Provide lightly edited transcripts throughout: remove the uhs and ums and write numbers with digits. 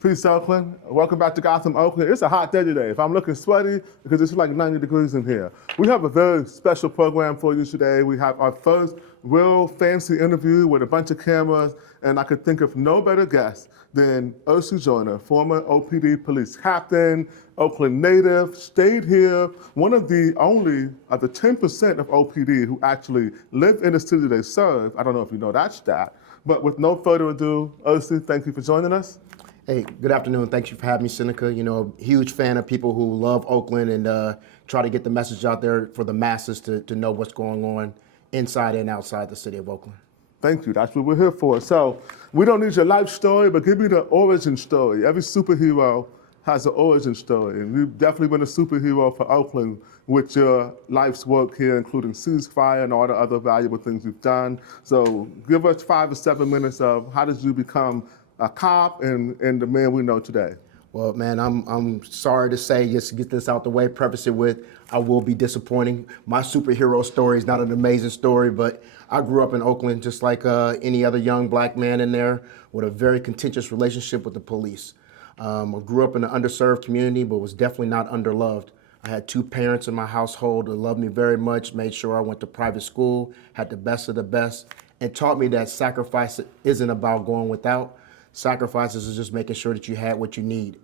Peace, Oakland. Welcome back to Gotham Oakland. It's a hot day today. If I'm looking sweaty, because it's like 90 degrees in here. We have a very special program for you today. We have our first real fancy interview with a bunch of cameras, and I could think of no better guest than Ersie Joyner, former OPD police captain, Oakland native, stayed here, one of the only of the 10% of OPD who actually live in the city they serve. I don't know if you know that stat, but with no further ado, Ersie, thank you for joining us. Hey, good afternoon. Thank you for having me, Seneca. You know, huge fan of people who love Oakland and try to get the message out there for the masses to know what's going on inside and outside the city of Oakland. Thank you. That's what we're here for. So we don't need your life story, but give me the origin story. Every superhero has an origin story, and you've definitely been a superhero for Oakland with your life's work here, including Ceasefire and all the other valuable things you've done. So give us 5 or 7 minutes of how did you become a cop and the man we know today. Well, man, I'm sorry to say, just to get this out the way, preface it with, I will be disappointing. My superhero story is not an amazing story, but I grew up in Oakland just like any other young black man in there with a very contentious relationship with the police. I grew up in an underserved community, but was definitely not underloved. I had 2 parents in my household that loved me very much, made sure I went to private school, had the best of the best, and taught me that sacrifice isn't about going without. Sacrifices is just making sure that you had what you need.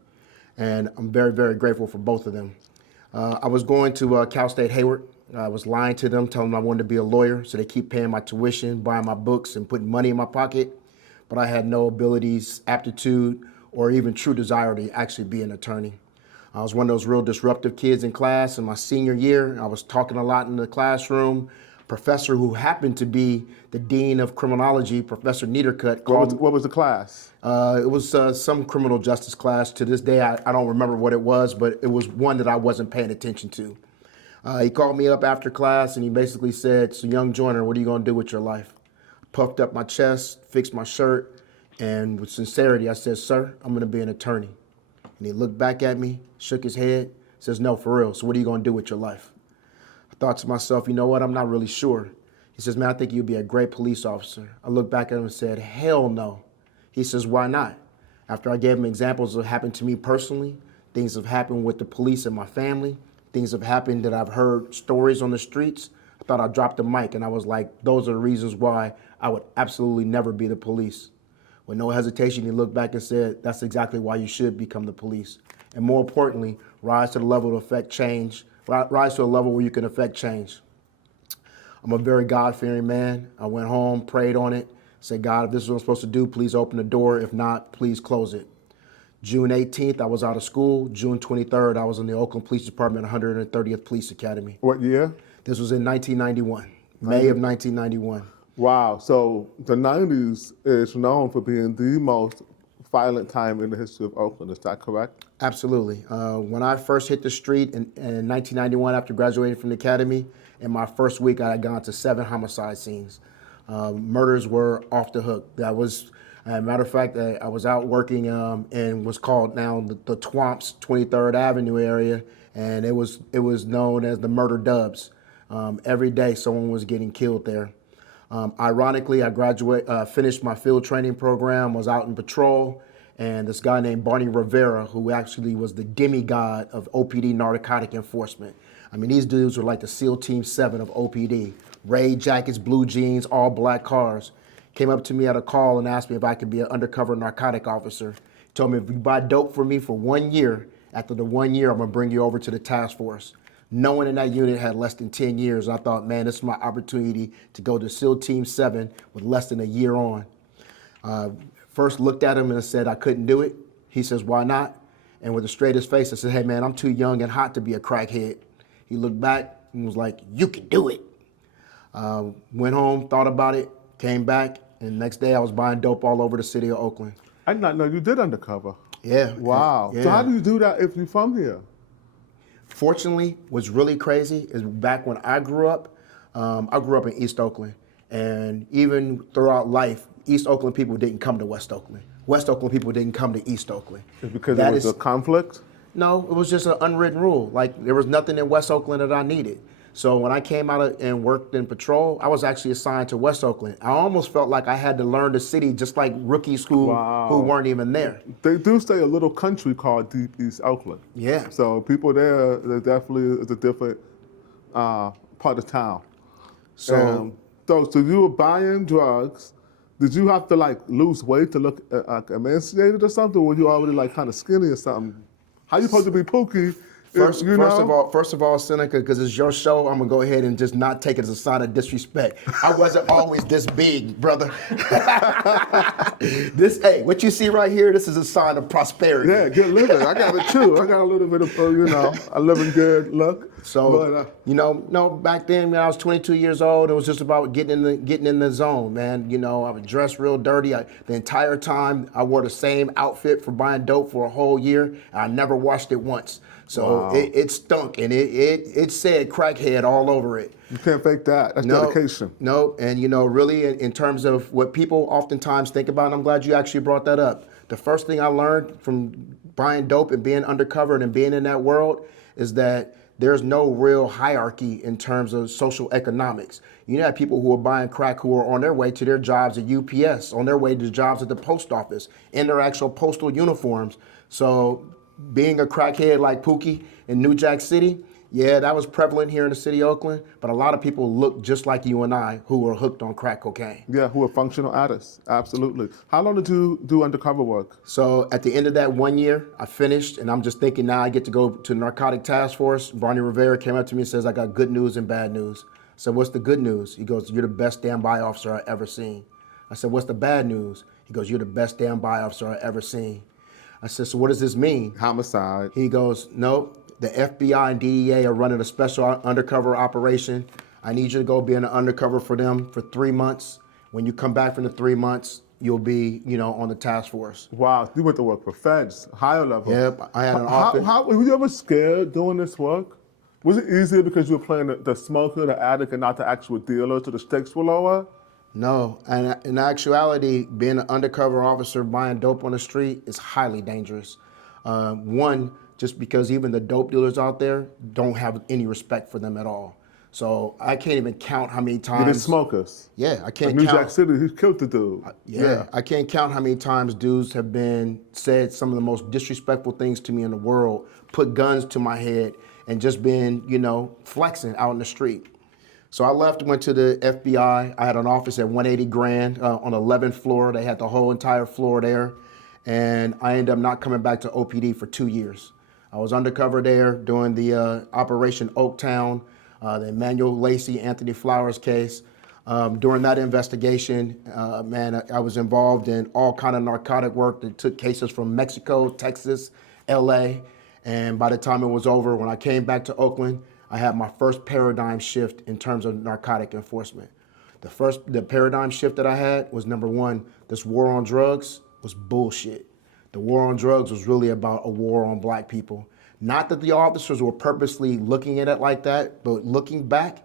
And I'm very, very grateful for both of them. I was going to Cal State Hayward. I was lying to them, telling them I wanted to be a lawyer, so they keep paying my tuition, buying my books, and putting money in my pocket. But I had no abilities, aptitude, or even true desire to actually be an attorney. I was one of those real disruptive kids in class in my senior year. I was talking a lot in the classroom. Professor who happened to be the dean of criminology, Professor Niedercut. What was the class? It was some criminal justice class. To this day, I don't remember what it was, but it was one that I wasn't paying attention to. He called me up after class and he basically said, "So young Joyner, what are you gonna do with your life?" I puffed up my chest, fixed my shirt, and with sincerity, I said, "Sir, I'm gonna be an attorney." And he looked back at me, shook his head, says, "No, for real, so what are you gonna do with your life?" I thought to myself, you know what, I'm not really sure. He says, "Man, I think you'd be a great police officer." I looked back at him and said, "Hell no." He says, "Why not?" After I gave him examples of what happened to me personally, things have happened with the police and my family, things have happened that I've heard stories on the streets, I thought I'd drop the mic and I was like, those are the reasons why I would absolutely never be the police. With no hesitation, he looked back and said, "That's exactly why you should become the police. And more importantly, rise to the level to affect change, rise to a level where you can affect change." I'm a very God-fearing man. I went home, prayed on it, said, "God, if this is what I'm supposed to do, please open the door. If not, please close it." June 18th, I was out of school. June 23rd, I was in the Oakland Police Department, 130th Police Academy. What year? This was in 1991, May of 1991. Wow, so the 90s is known for being the most violent time in the history of Oakland, is that correct? Absolutely. When I first hit the street in 1991 after graduating from the academy, in my first week I had gone to 7 homicide scenes. Murders were off the hook. That was, as a matter of fact, I was out working in what's called now the Twomps 23rd Avenue area, and it was known as the Murder Dubs. Every day someone was getting killed there. Ironically, I finished my field training program, was out in patrol, and this guy named Barney Rivera, who actually was the demigod of OPD narcotic enforcement. I mean, these dudes were like the SEAL Team 7 of OPD. Raid jackets, blue jeans, all black cars. Came up to me at a call and asked me if I could be an undercover narcotic officer. He told me, "If you buy dope for me for 1 year, after the 1 year, I'm gonna bring you over to the task force." Knowing in that unit had less than 10 years, I thought, man, this is my opportunity to go to SEAL Team 7 with less than a year on. First looked at him and said I couldn't do it. He says, "Why not?" And with the straightest face, I said, "Hey man, I'm too young and hot to be a crackhead." He looked back and was like, "You can do it." Went home, thought about it, came back, and the next day I was buying dope all over the city of Oakland. I did not know you did undercover. Yeah. Wow. Yeah. So how do you do that if you're from here? Fortunately, what's really crazy is back when I grew up in East Oakland. And even throughout life, East Oakland people didn't come to West Oakland. West Oakland people didn't come to East Oakland. It's because there was a conflict? No, it was just an unwritten rule. Like, there was nothing in West Oakland that I needed. So when I came out and worked in patrol, I was actually assigned to West Oakland. I almost felt like I had to learn the city just like rookies who Wow. weren't even there. They do stay a little country called Deep East Oakland. Yeah. So people there, they definitely is a different part of town. So So you were buying drugs. Did you have to like lose weight to look like emaciated or something? Or were you already like kind of skinny or something? How you supposed to be Pookie? First of all, Seneca, because it's your show, I'm gonna go ahead and just not take it as a sign of disrespect. I wasn't always this big, brother. Hey, what you see right here, this is a sign of prosperity. Yeah, good living. I got it too. I got a little bit of, a living good look. So, back then, man, I was 22 years old. It was just about getting in the zone, man. I would dress real dirty. The entire time, I wore the same outfit for buying dope for a whole year. And I never washed it once. So Wow. it stunk, and it said crackhead all over it. You can't fake that. That's dedication. No, and really in terms of what people oftentimes think about, and I'm glad you actually brought that up. The first thing I learned from buying dope and being undercover and being in that world is that there's no real hierarchy in terms of social economics. You have people who are buying crack who are on their way to their jobs at UPS, on their way to jobs at the post office, in their actual postal uniforms. So being a crackhead like Pookie in New Jack City, yeah, that was prevalent here in the city of Oakland, but a lot of people look just like you and I who were hooked on crack cocaine. Yeah, who are functional addicts, absolutely. How long did you do undercover work? So at the end of that 1 year, I finished, and I'm just thinking now I get to go to the narcotic task force. Barney Rivera came up to me and says, I got good news and bad news. I said, what's the good news? He goes, you're the best standby officer I ever seen. I said, what's the bad news? He goes, you're the best standby officer I ever seen. I said, so what does this mean? Homicide. He goes, no, the FBI and DEA are running a special undercover operation. I need you to go be an undercover for them for 3 months. When you come back from the 3 months, you'll be, on the task force. Wow, you went to work for feds, higher level. Yep, I had an office. Were you ever scared doing this work? Was it easier because you were playing the smoker, the addict, and not the actual dealer, so the stakes were lower? No, and in actuality, being an undercover officer buying dope on the street is highly dangerous. One, just because even the dope dealers out there don't have any respect for them at all. So I can't even count how many times. Did smokers? Yeah, I can't New count. Jack City, he killed the dude. Yeah, I can't count how many times dudes have said some of the most disrespectful things to me in the world, put guns to my head, and just been, flexing out in the street. So I left, went to the FBI. I had an office at 180 Grand on the 11th floor. They had the whole entire floor there. And I ended up not coming back to OPD for 2 years. I was undercover there doing the Operation Oaktown, the Emmanuel Lacey, Anthony Flowers case. During that investigation, I was involved in all kind of narcotic work that took cases from Mexico, Texas, LA. And by the time it was over, when I came back to Oakland, I had my first paradigm shift in terms of narcotic enforcement. The paradigm shift that I had was, number one, this war on drugs was bullshit. The war on drugs was really about a war on black people. Not that the officers were purposely looking at it like that, but looking back,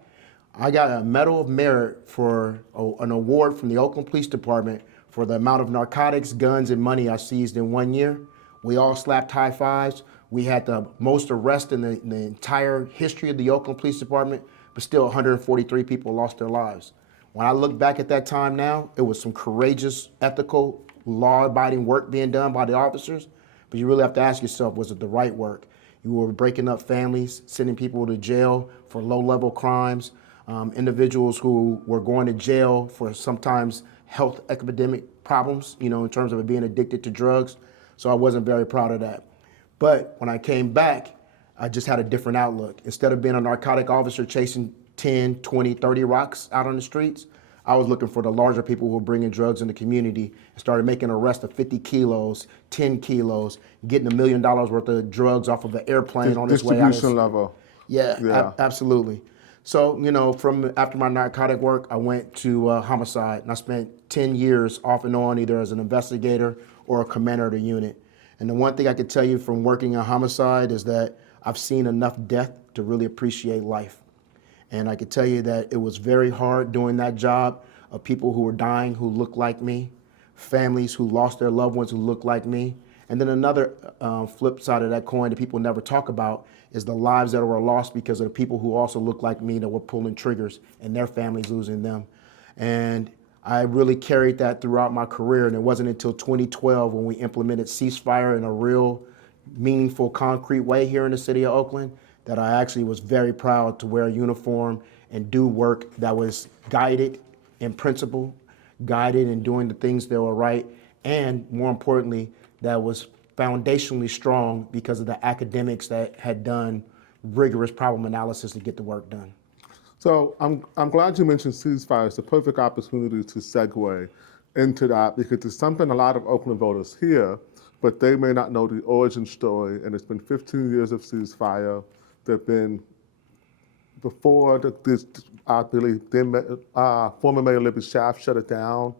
I got a Medal of Merit for an award from the Oakland Police Department for the amount of narcotics, guns, and money I seized in 1 year. We all slapped high fives. We had the most arrests in the entire history of the Oakland Police Department, but still 143 people lost their lives. When I look back at that time now, it was some courageous, ethical, law-abiding work being done by the officers, but you really have to ask yourself, was it the right work? You were breaking up families, sending people to jail for low-level crimes, individuals who were going to jail for sometimes health epidemic problems, in terms of being addicted to drugs. So I wasn't very proud of that. But when I came back, I just had a different outlook. Instead of being a narcotic officer chasing 10, 20, 30 rocks out on the streets, I was looking for the larger people who were bringing drugs in the community and started making arrests of 50 kilos, 10 kilos, getting $1 million worth of drugs off of an airplane on its way out. Distribution level. Yeah. Absolutely. So, from after my narcotic work, I went to homicide, and I spent 10 years off and on either as an investigator or a commander of the unit. And the one thing I could tell you from working on homicide is that I've seen enough death to really appreciate life. And I could tell you that it was very hard doing that job of people who were dying who looked like me, families who lost their loved ones who looked like me, And then another flip side of that coin that people never talk about is the lives that were lost because of the people who also look like me that were pulling triggers and their families losing them. And I really carried that throughout my career, and it wasn't until 2012 when we implemented Ceasefire in a real meaningful, concrete way here in the city of Oakland that I actually was very proud to wear a uniform and do work that was guided in principle, guided in doing the things that were right, and more importantly, that was foundationally strong because of the academics that had done rigorous problem analysis to get the work done. So I'm glad you mentioned Ceasefire. It's a perfect opportunity to segue into that because it's something a lot of Oakland voters hear, but they may not know the origin story. And it's been 15 years of Ceasefire. There've been before this, I believe, former Mayor Libby Schaaf shut it down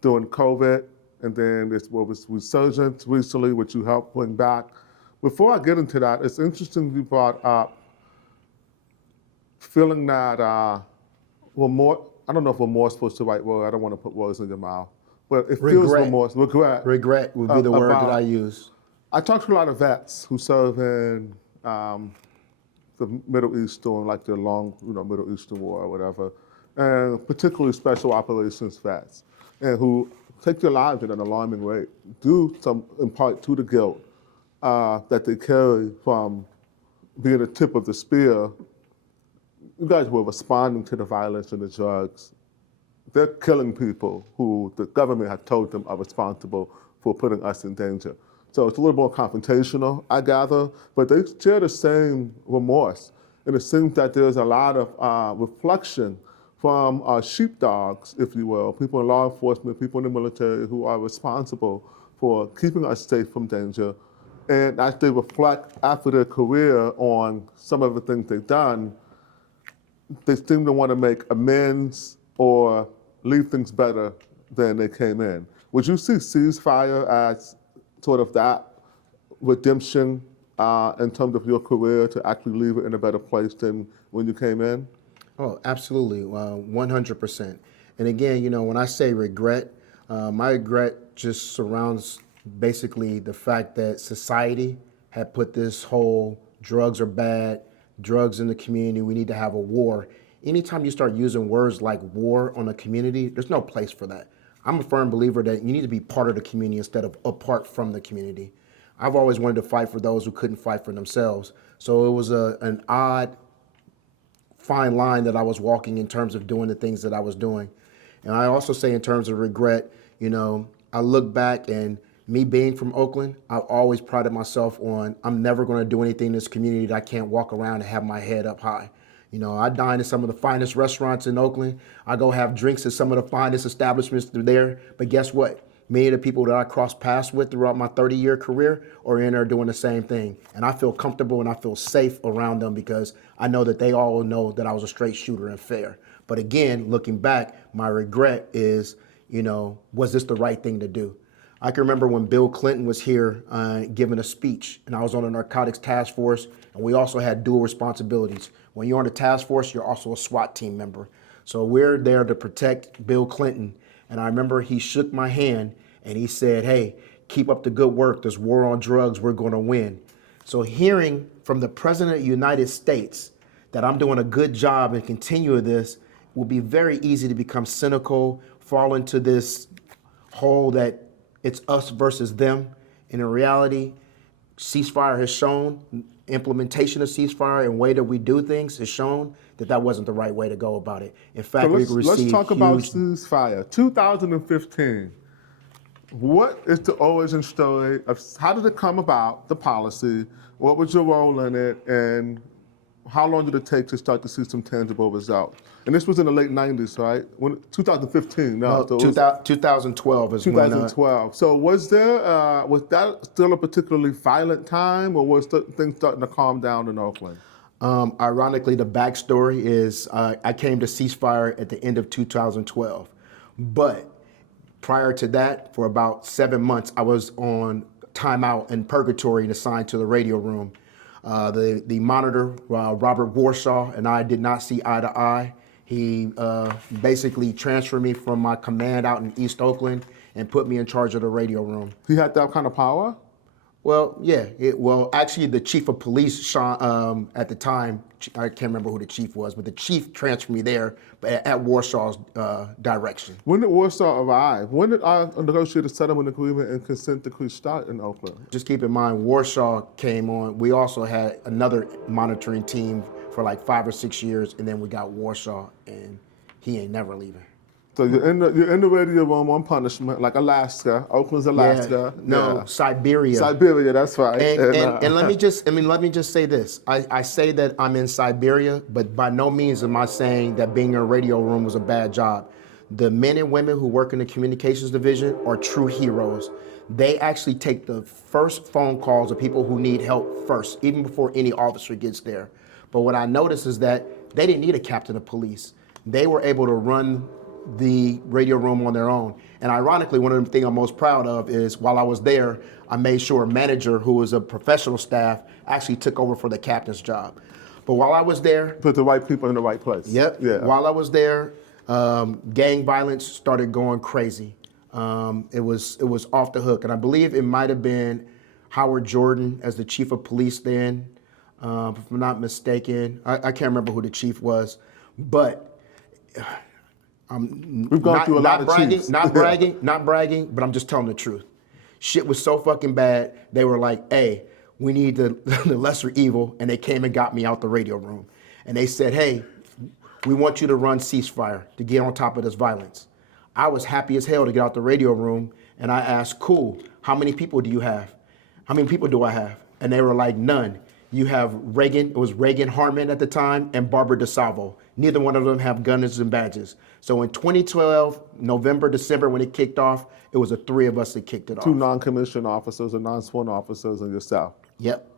during COVID, and then this was resurgence recently, which you helped bring back. Before I get into that, it's interesting you brought up feeling that, I don't know if remorseful is the right word. I don't want to put words in your mouth. But it feels remorse, regret. Regret would be the word that I use. I talked to a lot of vets who serve in the Middle East during like the long, Middle Eastern War or whatever, and particularly special operations vets, and who take their lives at an alarming rate, due in part to the guilt that they carry from being the tip of the spear. You guys were responding to the violence and the drugs. They're killing people who the government had told them are responsible for putting us in danger. So it's a little more confrontational, I gather, but they share the same remorse. And it seems that there's a lot of reflection from sheepdogs, if you will, people in law enforcement, people in the military who are responsible for keeping us safe from danger. And as they reflect after their career on some of the things they've done, they seem to want to make amends or leave things better than they came in. Would you see Ceasefire as sort of that redemption in terms of your career to actually leave it in a better place than when you came in? Oh, absolutely, 100%. And again, when I say regret, my regret just surrounds basically the fact that society had put this whole drugs are bad, drugs in the community, we need to have a war. Anytime you start using words like war on a community, there's no place for that. I'm a firm believer that you need to be part of the community instead of apart from the community. I've always wanted to fight for those who couldn't fight for themselves. So it was an odd, fine line that I was walking in terms of doing the things that I was doing. And I also say in terms of regret, I look back and me being from Oakland, I've always prided myself on I'm never going to do anything in this community that I can't walk around and have my head up high. I dine at some of the finest restaurants in Oakland. I go have drinks at some of the finest establishments there. But guess what? Many of the people that I crossed paths with throughout my 30-year career are in there doing the same thing. And I feel comfortable and I feel safe around them because I know that they all know that I was a straight shooter and fair. But again, looking back, my regret is, was this the right thing to do? I can remember when Bill Clinton was here giving a speech, and I was on a narcotics task force, and we also had dual responsibilities. When you're on a task force, you're also a SWAT team member. So we're there to protect Bill Clinton. And I remember he shook my hand and he said, hey, keep up the good work. This war on drugs, we're going to win. So hearing from the President of the United States that I'm doing a good job and continue this will be very easy to become cynical, fall into this hole that it's us versus them. And in reality, Ceasefire has shown, implementation of Ceasefire and way that we do things has shown that that wasn't the right way to go about it. In fact, so we received let's talk about Ceasefire. 2015. What is the origin story of how did it come about, the policy? What was your role in it? And how long did it take to start to see some tangible results? And this was in the late 90s, right? 2015, no. So 2012 is 2012. So was that still a particularly violent time, or was things starting to calm down in Oakland? Ironically, the backstory is I came to Ceasefire at the end of 2012. But prior to that, for about 7 months, I was on timeout and purgatory and assigned to the radio room. The monitor, Robert Warshaw, and I did not see eye to eye. He basically transferred me from my command out in East Oakland and put me in charge of the radio room. He had that kind of power? Well, yeah. Well, actually, the chief of police, Sean, at the time, I can't remember who the chief was, but the chief transferred me there at Warshaw's direction. When did Warsaw arrive? When did our negotiated settlement agreement and consent decree start in Oakland? Just keep in mind, Warsaw came on. We also had another monitoring team for like 5 or 6 years, and then we got Warsaw, and he ain't never leaving. So you're in the radio room on punishment, like Alaska. Oakland's Alaska. No, Siberia. Siberia, that's right. And let me just say this. I say that I'm in Siberia, but by no means am I saying that being in a radio room was a bad job. The men and women who work in the communications division are true heroes. They actually take the first phone calls of people who need help first, even before any officer gets there. But what I noticed is that they didn't need a captain of police. They were able to run the radio room on their own. And ironically, one of the things I'm most proud of is while I was there, I made sure a manager who was a professional staff actually took over for the captain's job. But while I was there, put the right people in the right place. Yep. Yeah. While I was there, gang violence started going crazy. It was off the hook. And I believe it might have been Howard Jordan as the chief of police then, if I'm not mistaken. I can't remember who the chief was, but we've gone through a lot of chiefs. Not bragging, but I'm just telling the truth. Shit was so fucking bad. They were like, hey, we need the lesser evil. And they came and got me out the radio room. And they said, hey, we want you to run Ceasefire to get on top of this violence. I was happy as hell to get out the radio room. And I asked, cool, how many people do you have? How many people do I have? And they were like, none. You have Reagan, it was Reagan Harmon at the time, and Barbara DeSalvo. Neither one of them have guns and badges. So in 2012, November, December, when it kicked off, it was the three of us that kicked it off. 2 non-commissioned officers and non-sworn officers and yourself. Yep.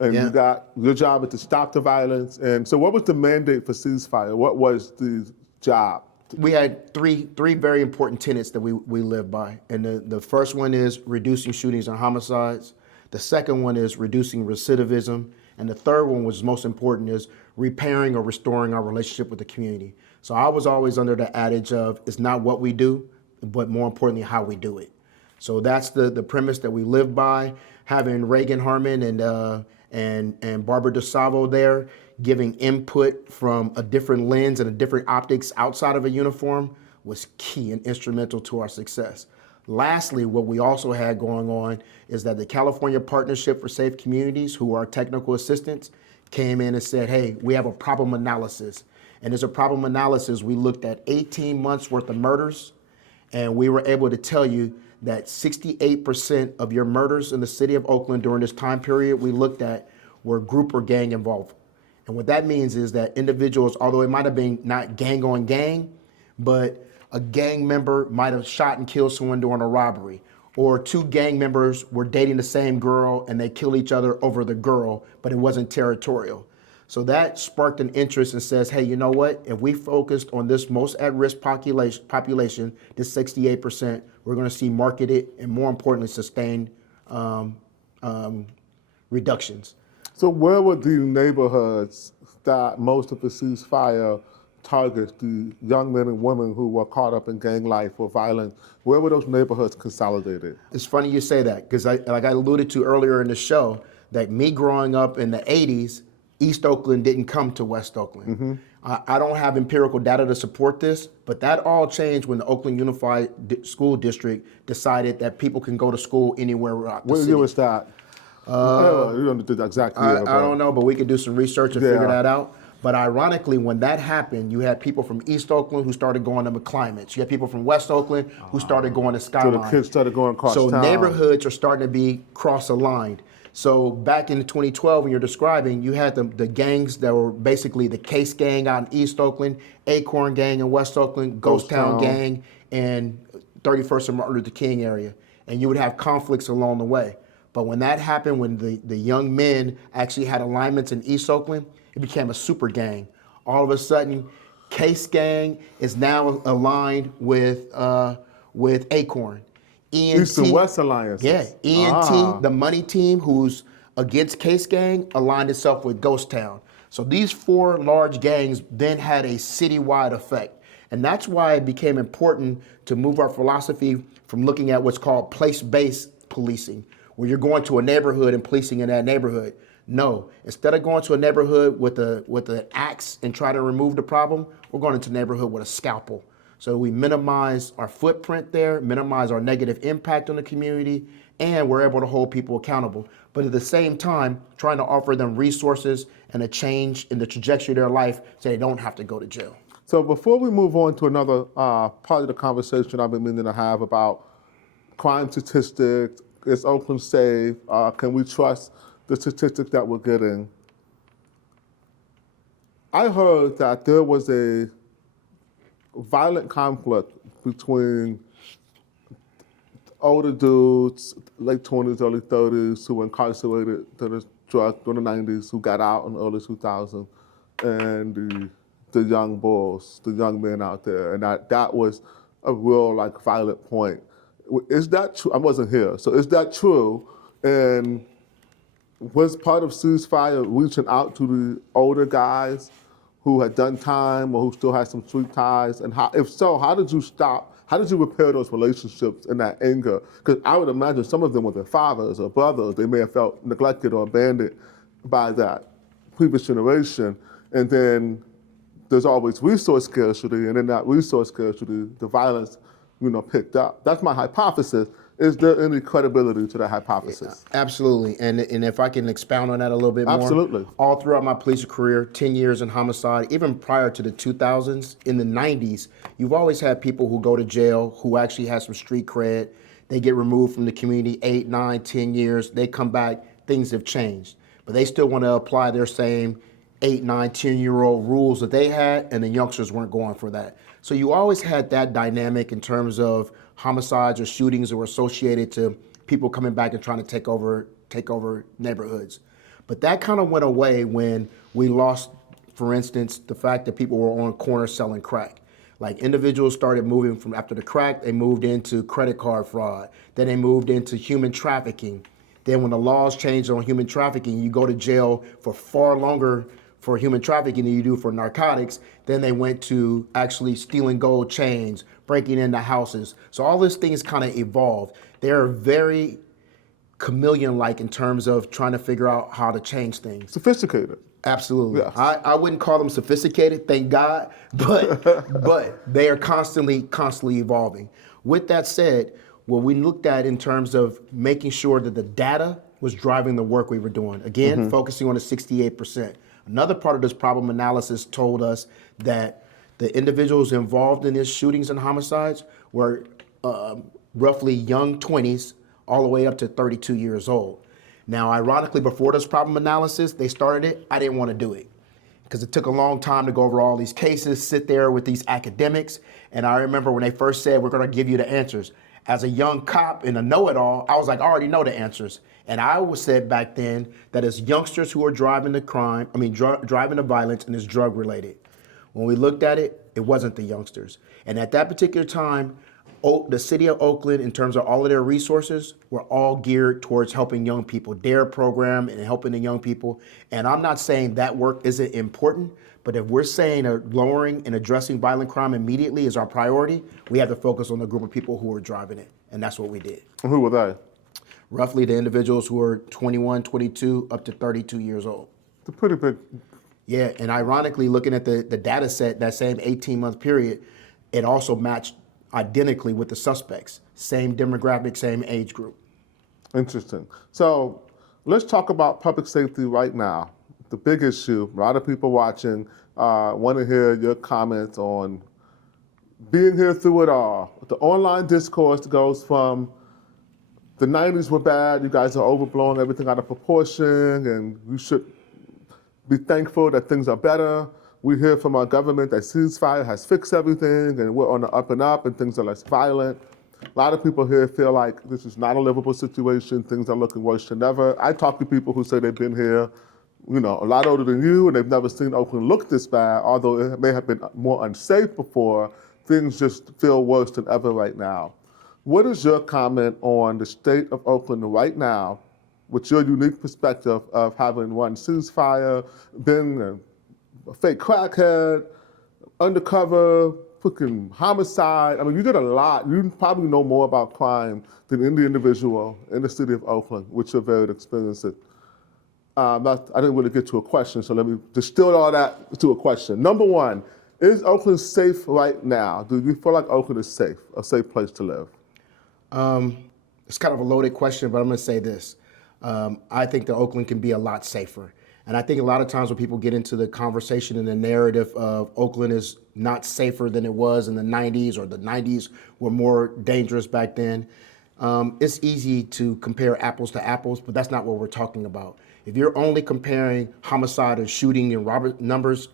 And you got your job is to stop the violence. And so what was the mandate for ceasefire? What was the job? We had three very important tenets that we live by. And the first one is reducing shootings and homicides. The second one is reducing recidivism. And the third one, which is most important, is repairing or restoring our relationship with the community. So I was always under the adage of it's not what we do, but more importantly, how we do it. So that's the premise that we live by. Having Reagan Harmon and Barbara DeSalvo there, giving input from a different lens and a different optics outside of a uniform was key and instrumental to our success. Lastly, what we also had going on is that the California Partnership for Safe Communities, who are technical assistants, came in and said, hey, we have a problem analysis. And as a problem analysis, we looked at 18 months worth of murders, and we were able to tell you that 68% of your murders in the city of Oakland during this time period we looked at were group or gang involved. And what that means is that individuals, although it might have been not gang on gang, but a gang member might have shot and killed someone during a robbery, or 2 gang members were dating the same girl and they killed each other over the girl, but it wasn't territorial. So that sparked an interest and says, hey, you know what? If we focused on this most at-risk population, this 68%, we're going to see marketed and, more importantly, sustained reductions. So where were the neighborhoods that most of the ceasefire targets, the young men and women who were caught up in gang life or violence? Where were those neighborhoods consolidated? It's funny you say that, because like I alluded to earlier in the show, that me growing up in the 80s, East Oakland didn't come to West Oakland. Mm-hmm. I don't have empirical data to support this, but that all changed when the Oakland Unified School District decided that people can go to school anywhere throughout the city. What year was that? You don't do the exact year. I don't know, but we could do some research and figure that out. But ironically, when that happened, you had people from East Oakland who started going to McClimates. You had people from West Oakland who started going to Skyline. So the kids started going across town. So neighborhoods are starting to be cross-aligned. So back in 2012, when you're describing, you had the gangs that were basically the Case Gang out in East Oakland, Acorn Gang in West Oakland, Ghost Town Gang, and 31st and Martin Luther King area. And you would have conflicts along the way. But when that happened, when the young men actually had alignments in East Oakland, it became a super gang. All of a sudden, Case Gang is now aligned with Acorn. ENT, East and West Alliance. Yeah, ENT, the money team who's against Case Gang, aligned itself with Ghost Town. So these 4 large gangs then had a citywide effect. And that's why it became important to move our philosophy from looking at what's called place-based policing, where you're going to a neighborhood and policing in that neighborhood. No, instead of going to a neighborhood with an axe and try to remove the problem, we're going into a neighborhood with a scalpel. So we minimize our footprint there, minimize our negative impact on the community, and we're able to hold people accountable. But at the same time, trying to offer them resources and a change in the trajectory of their life so they don't have to go to jail. So before we move on to another part of the conversation I've been meaning to have about crime statistics, is Oakland safe? Can we trust the statistics that we're getting? I heard that there was a violent conflict between older dudes, late 20s, early 30s, who were incarcerated during the 90s, who got out in the early 2000s, and the young bulls, the young men out there, and that was a real violent point. Is that true? I wasn't here, so is that true? And was part of Ceasefire reaching out to the older guys who had done time or who still had some street ties? And if so, how did you stop? How did you repair those relationships and that anger? Because I would imagine some of them were their fathers or brothers. They may have felt neglected or abandoned by that previous generation. And then there's always resource scarcity, and in that resource scarcity, the violence, picked up. That's my hypothesis. Is there any credibility to that hypothesis? Yeah, absolutely, and if I can expound on that a little bit more. Absolutely. All throughout my police career, 10 years in homicide, even prior to the 2000s, in the 90s, you've always had people who go to jail who actually have some street cred. They get removed from the community 8, 9, 10 years. They come back, things have changed. But they still want to apply their same 8, 9, 10-year-old rules that they had, and the youngsters weren't going for that. So you always had that dynamic in terms of homicides or shootings that were associated to people coming back and trying to take over neighborhoods. But that kind of went away when we lost, for instance, the fact that people were on corners selling crack. Like individuals started moving from after the crack, they moved into credit card fraud. Then they moved into human trafficking. Then when the laws changed on human trafficking, you go to jail for far longer for human trafficking than you do for narcotics. Then they went to actually stealing gold chains, breaking into houses. So all these things kind of evolved. They're very chameleon-like in terms of trying to figure out how to change things. Sophisticated. Absolutely. Yes. I wouldn't call them sophisticated, thank God, but they are constantly evolving. With that said, what we looked at in terms of making sure that the data was driving the work we were doing. Again, focusing on the 68%. Another part of this problem analysis told us that the individuals involved in these shootings and homicides were roughly young 20s all the way up to 32 years old. Now, ironically, before this problem analysis, they started it, I didn't want to do it because it took a long time to go over all these cases, sit there with these academics. And I remember when they first said, we're going to give you the answers. As a young cop and a know-it-all, I was like, I already know the answers. And I always said back then that it's youngsters who are driving the crime, driving the violence, and it's drug-related. When we looked at it, it wasn't the youngsters. And at that particular time, the city of Oakland, in terms of all of their resources, were all geared towards helping young people, DARE program and helping the young people. And I'm not saying that work isn't important, but if we're saying lowering and addressing violent crime immediately is our priority, we have to focus on the group of people who are driving it. And that's what we did. And who were they? Roughly the individuals who are 21, 22, up to 32 years old. It's a pretty big. Yeah, and ironically, looking at the data set, that same 18-month period, it also matched identically with the suspects. Same demographic, same age group. Interesting. So let's talk about public safety right now. The big issue, a lot of people watching want to hear your comments on being here through it all. The online discourse goes from the 90s were bad, you guys are overblowing everything out of proportion, and you should be thankful that things are better. We hear from our government that Ceasefire has fixed everything and we're on the up and up and things are less violent. A lot of people here feel like this is not a livable situation, things are looking worse than ever. I talk to people who say they've been here, a lot older than you, and they've never seen Oakland look this bad, although it may have been more unsafe before, things just feel worse than ever right now. What is your comment on the state of Oakland right now, with your unique perspective of having run Ceasefire, been a fake crackhead, undercover, freaking homicide. I mean, you did a lot. You probably know more about crime than any individual in the city of Oakland, which you're very experienced in. I didn't really get to a question, so let me distill all that to a question. Number one, is Oakland safe right now? Do you feel like Oakland is safe, a safe place to live? It's kind of a loaded question, but I'm going to say this. I think that Oakland can be a lot safer. And I think a lot of times when people get into the conversation and the narrative of Oakland is not safer than it was in the 90s, or the 90s were more dangerous back then, it's easy to compare apples to apples, but that's not what we're talking about. If you're only comparing homicide and shooting and robbery numbers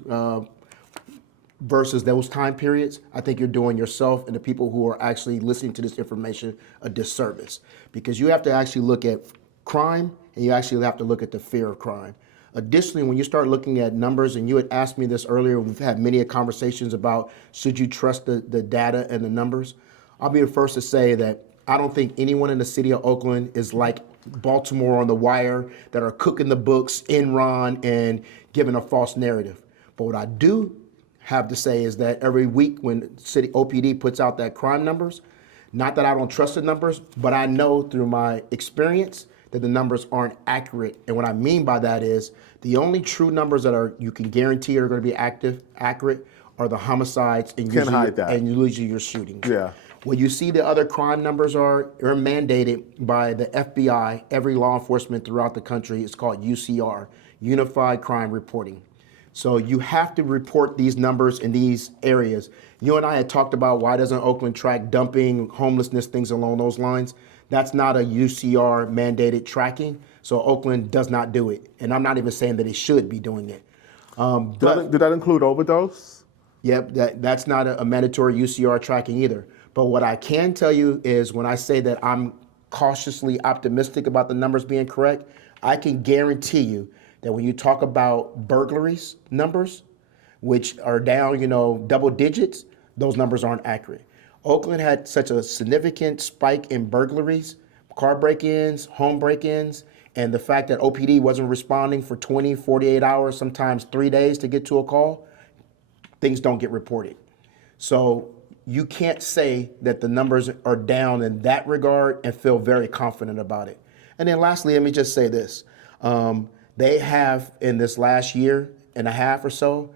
versus those time periods, I think you're doing yourself and the people who are actually listening to this information a disservice, because you have to actually look at crime and you actually have to look at the fear of crime. Additionally, when you start looking at numbers, and you had asked me this earlier, we've had many conversations about should you trust the data and the numbers. I'll be the first to say that I don't think anyone in the city of Oakland is like Baltimore on the wire that are cooking the books, Enron, and giving a false narrative. But what I do have to say is that every week when city OPD puts out that crime numbers, not that I don't trust the numbers, but I know through my experience that the numbers aren't accurate. And what I mean by that is the only true numbers that you can guarantee are going to be accurate are the homicides and usually your shootings. Yeah. When you see the other crime numbers are mandated by the FBI, every law enforcement throughout the country, it's called UCR, Unified Crime Reporting. So you have to report these numbers in these areas. You and I had talked about why doesn't Oakland track dumping, homelessness, things along those lines. That's not a UCR mandated tracking, so Oakland does not do it. And I'm not even saying that it should be doing it. Did that include overdose? Yep, that's not a mandatory UCR tracking either. But what I can tell you is when I say that I'm cautiously optimistic about the numbers being correct, I can guarantee you that when you talk about burglaries numbers, which are down, double digits, those numbers aren't accurate. Oakland had such a significant spike in burglaries, car break-ins, home break-ins, and the fact that OPD wasn't responding for 20, 48 hours, sometimes 3 days to get to a call, things don't get reported. So you can't say that the numbers are down in that regard and feel very confident about it. And then lastly, let me just say this. They have, in this last year and a half or so,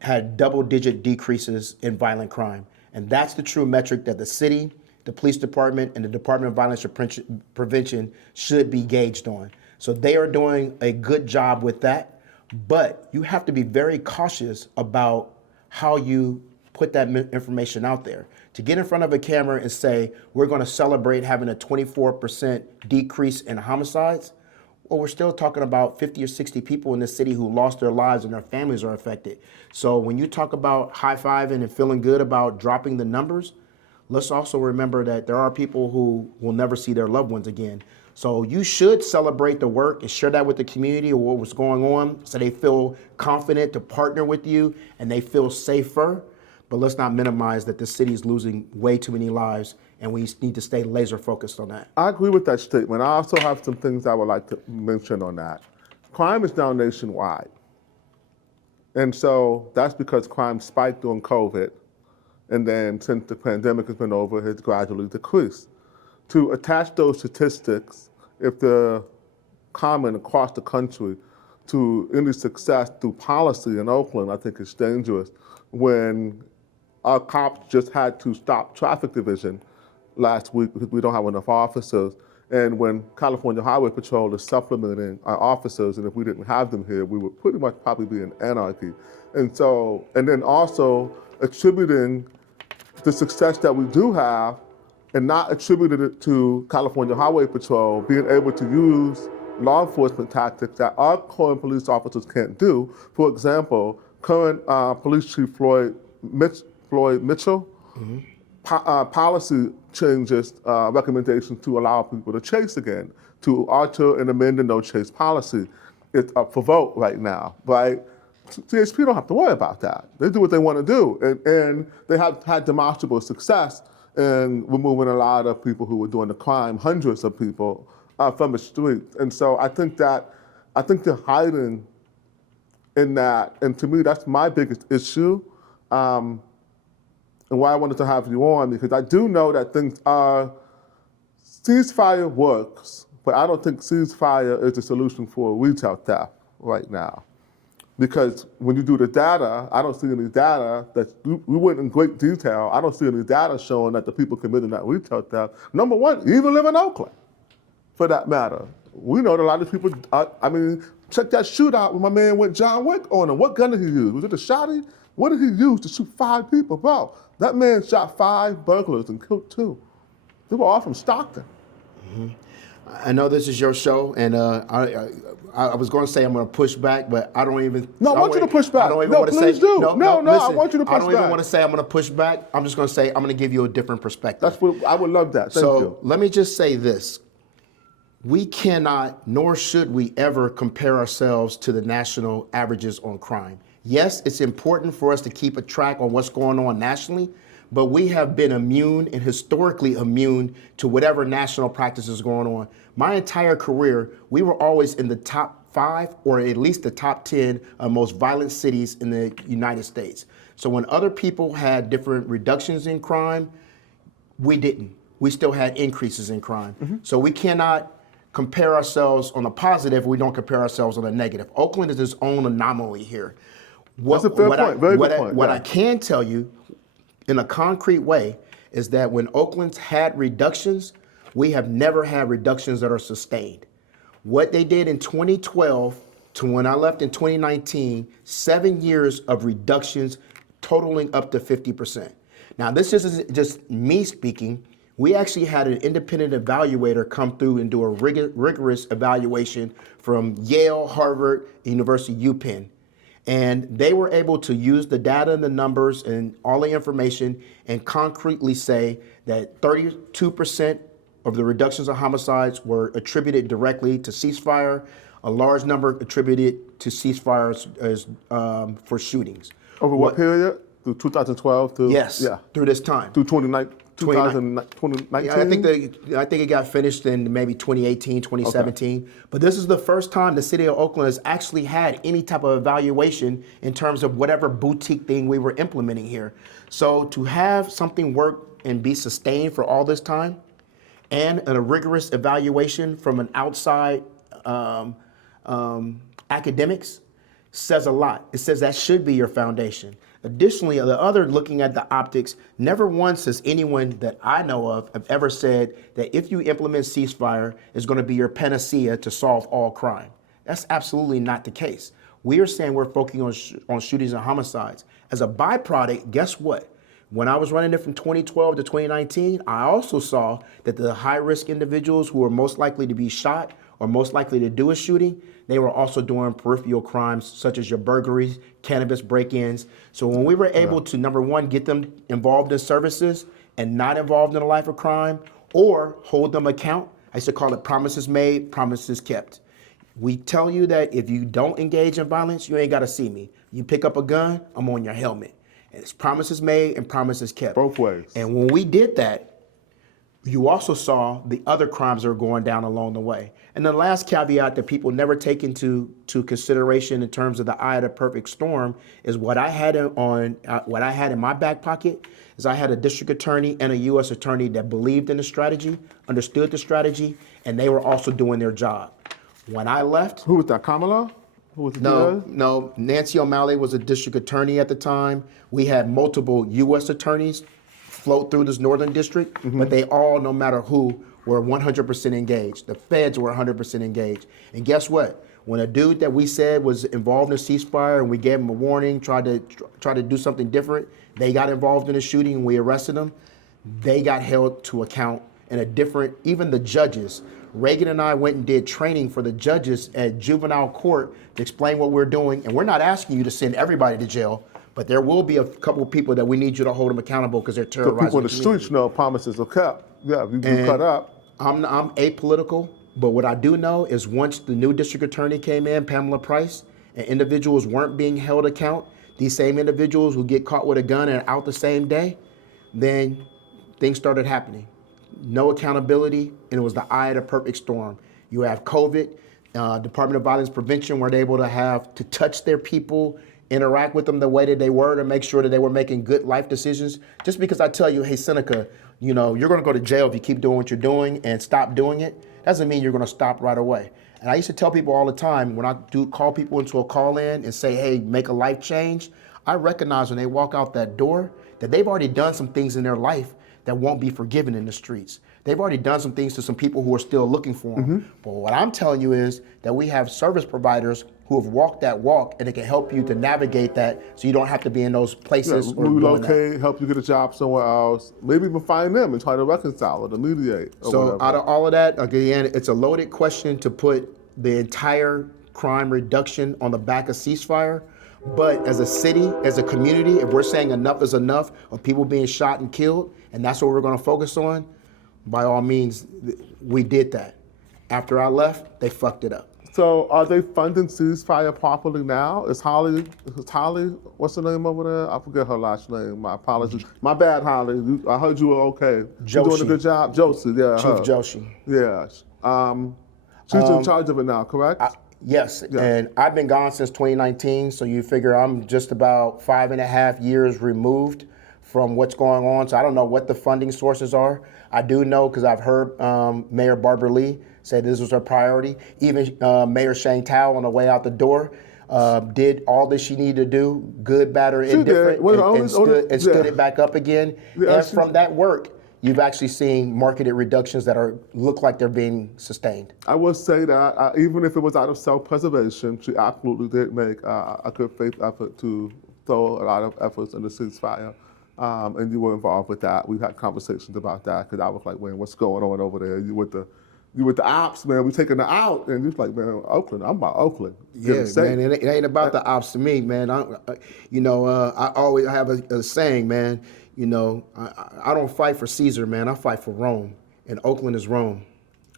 had double-digit decreases in violent crime. And that's the true metric that the city, the police department, and the Department of Violence Prevention should be gauged on. So they are doing a good job with that, but you have to be very cautious about how you put that information out there. To get in front of a camera and say, we're going to celebrate having a 24% decrease in homicides, well, we're still talking about 50 or 60 people in this city who lost their lives and their families are affected. So when you talk about high-fiving and feeling good about dropping the numbers, let's also remember that there are people who will never see their loved ones again. So you should celebrate the work and share that with the community or what was going on so they feel confident to partner with you and they feel safer. But let's not minimize that the city is losing way too many lives, and we need to stay laser focused on that. I agree with that statement. I also have some things I would like to mention on that. Crime is down nationwide. And so that's because crime spiked during COVID, and then since the pandemic has been over, it has gradually decreased. To attach those statistics, if they're common across the country, to any success through policy in Oakland, I think is dangerous. When our cops just had to stop traffic division last week because we don't have enough officers, and when California Highway Patrol is supplementing our officers, and if we didn't have them here, we would pretty much probably be in anarchy. And so, and then also attributing the success that we do have and not attributing it to California Highway Patrol being able to use law enforcement tactics that our current police officers can't do. For example, current Police Chief Floyd Mitchell, policy changes, recommendations to allow people to chase again, to alter and amend the no chase policy. It's up for vote right now, right? CHP don't have to worry about that. They do what they want to do, and they have had demonstrable success in removing a lot of people who were doing the crime, hundreds of people from the streets. And so I think they're hiding in that, and to me, that's my biggest issue. and why I wanted to have you on, because I do know that things are, ceasefire works, but I don't think ceasefire is the solution for retail theft right now. Because when you do the data, I don't see any data that, we went in great detail, I don't see any data showing that the people committing that retail theft, number one, even live in Oakland, for that matter. We know that a lot of people, I mean, check that shootout when my man went John Wick on him. What gun did he use? Was it a shotty? What did he use to shoot 5 people? Bro, that man shot 5 burglars and killed 2. They were all from Stockton. Mm-hmm. I know this is your show, and I was going to say I'm going to push back, but I don't even. No, I want you to push back. I don't even no, want to please say. do. No, listen, I want you to push back. I don't even want to say I'm going to push back. I'm just going to say I'm going to give you a different perspective. That's what I would love that. Thank you. Let me just say this. We cannot, nor should we ever compare ourselves to the national averages on crime. Yes, it's important for us to keep a track on what's going on nationally, but we have been immune and historically immune to whatever national practice is going on. My entire career, we were always in the top 5 or at least the top 10 of most violent cities in the United States. So when other people had different reductions in crime, we didn't. We still had increases in crime. Mm-hmm. So we cannot compare ourselves on the positive, we don't compare ourselves on the negative. Oakland is its own anomaly here. That's a fair point, very good point. What I can tell you in a concrete way is that when Oakland's had reductions, we have never had reductions that are sustained. What they did in 2012 to when I left in 2019, 7 years of reductions totaling up to 50%. Now, this isn't just me speaking. We actually had an independent evaluator come through and do a rigorous evaluation from Yale, Harvard, University, UPenn. And they were able to use the data and the numbers and all the information and concretely say that 32% of the reductions of homicides were attributed directly to ceasefire, a large number attributed to ceasefires for shootings. Over what period? Through 2012 to? Yes, yeah. Through this time. Through 2019? Yeah, I think it got finished in maybe 2018, 2017. Okay. But this is the first time the city of Oakland has actually had any type of evaluation in terms of whatever boutique thing we were implementing here. So to have something work and be sustained for all this time and a rigorous evaluation from an outside academics says a lot. It says that should be your foundation. Additionally, the other, looking at the optics, never once has anyone that I know of have ever said that if you implement ceasefire, it's going to be your panacea to solve all crime. That's absolutely not the case. We are saying we're focusing on shootings and homicides. As a byproduct, guess what? When I was running it from 2012 to 2019, I also saw that the high-risk individuals who were most likely to be shot or most likely to do a shooting, they were also doing peripheral crimes such as your burglaries, cannabis break-ins. So when we were able to, number one, get them involved in services and not involved in a life of crime, or hold them account, I used to call it promises made, promises kept. We tell you that if you don't engage in violence, you ain't got to see me. You pick up a gun, I'm on your helmet. And it's promises made and promises kept. Both ways. And when we did that, you also saw the other crimes that were going down along the way. And the last caveat that people never take into consideration in terms of the eye of the perfect storm is what I had in my back pocket is I had a district attorney and a U.S. attorney that believed in the strategy, understood the strategy, and they were also doing their job. When I left, who was that? Kamala? Who was No. Nancy O'Malley was a district attorney at the time. We had multiple U.S. attorneys float through this northern district, but they all, no matter who, were 100% engaged. The feds were 100% engaged. And guess what? When a dude that we said was involved in a ceasefire and we gave him a warning, tried to do something different, they got involved in a shooting and we arrested them, they got held to account in a different, even the judges. Reagan and I went and did training for the judges at juvenile court to explain what we're doing. And we're not asking you to send everybody to jail, but there will be a couple of people that we need you to hold them accountable because they're terrorizing the people in the streets know promises are kept. Yeah, you cut up. I'm apolitical, but what I do know is once the new district attorney came in, Pamela Price, and individuals weren't being held account, these same individuals who get caught with a gun and out the same day, then things started happening. No accountability, and it was the eye of the perfect storm. You have COVID, Department of Violence Prevention weren't able to touch their people interact with them the way that they were to make sure that they were making good life decisions. Just because I tell you, hey, Seneca, you're going to go to jail if you keep doing what you're doing and stop doing it, doesn't mean you're going to stop right away. And I used to tell people all the time, when I do call people into a call-in and say, hey, make a life change, I recognize when they walk out that door that they've already done some things in their life that won't be forgiven in the streets. They've already done some things to some people who are still looking for them. But what I'm telling you is that we have service providers who have walked that walk, and they can help you to navigate that so you don't have to be in those places. Yeah, relocate, help you get a job somewhere else, maybe even find them and try to reconcile or to mediate. So out of all of that, again, it's a loaded question to put the entire crime reduction on the back of Ceasefire. But as a city, as a community, if we're saying enough is enough of people being shot and killed, and that's what we're going to focus on, by all means, we did that. After I left, they fucked it up. So are they funding Ceasefire properly now? Is Holly, what's her name over there? I forget her last name. My apologies. My bad, Holly. I heard you were okay. You doing a good job? Josie, yeah. Chief Josie. Yeah. She's in charge of it now, correct? Yes, and I've been gone since 2019, so you figure I'm just about 5.5 years removed from what's going on, so I don't know what the funding sources are. I do know because I've heard Mayor Barbara Lee say this was her priority. Even Mayor Shane Tao on the way out the door did all that she needed to do, good, bad, or indifferent, and stood it back up again. Yeah, and from that work, you've actually seen marketed reductions that look like they're being sustained. I will say that even if it was out of self-preservation, she absolutely did make a good faith effort to throw a lot of efforts into Ceasefire. And you were involved with that. We've had conversations about that because I was like, man, what's going on over there? You with the ops, man. We taking it out, and you're like, man, Oakland. I'm about Oakland. Yeah, man. It ain't about the ops to me, man. I always have a saying, man. I don't fight for Caesar, man. I fight for Rome, and Oakland is Rome.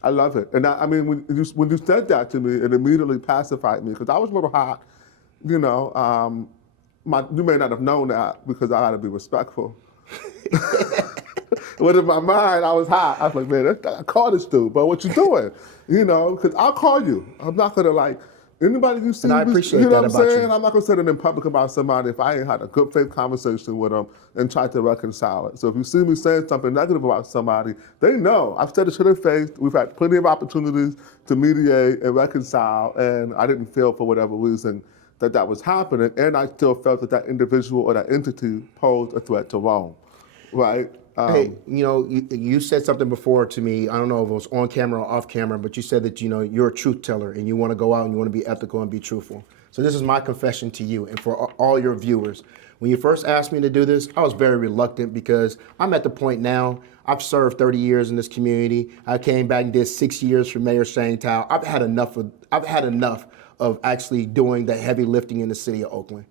I love it, and when you said that to me, it immediately pacified me because I was a little hot. You may not have known that because I had to be respectful. But in my mind, I was hot. I was like, man, I call this dude, but what you doing? Because I'll call you. I'm not gonna anybody you see. And I appreciate that about I'm saying? you. I'm not gonna say it in public about somebody if I ain't had a good faith conversation with them and tried to reconcile it. So if you see me saying something negative about somebody, they know. I've said it to their face. We've had plenty of opportunities to mediate and reconcile, and I didn't feel for whatever reason that was happening, and I still felt that individual or that entity posed a threat to Rome, right? Hey, you said something before to me. I don't know if it was on camera or off camera, but you said that you're a truth teller and you want to go out and you want to be ethical and be truthful. So this is my confession to you and for all your viewers. When you first asked me to do this, I was very reluctant because I'm at the point now. I've served 30 years in this community. I came back and did 6 years for Mayor Shane Tao. I've had enough of actually doing the heavy lifting in the city of Oakland.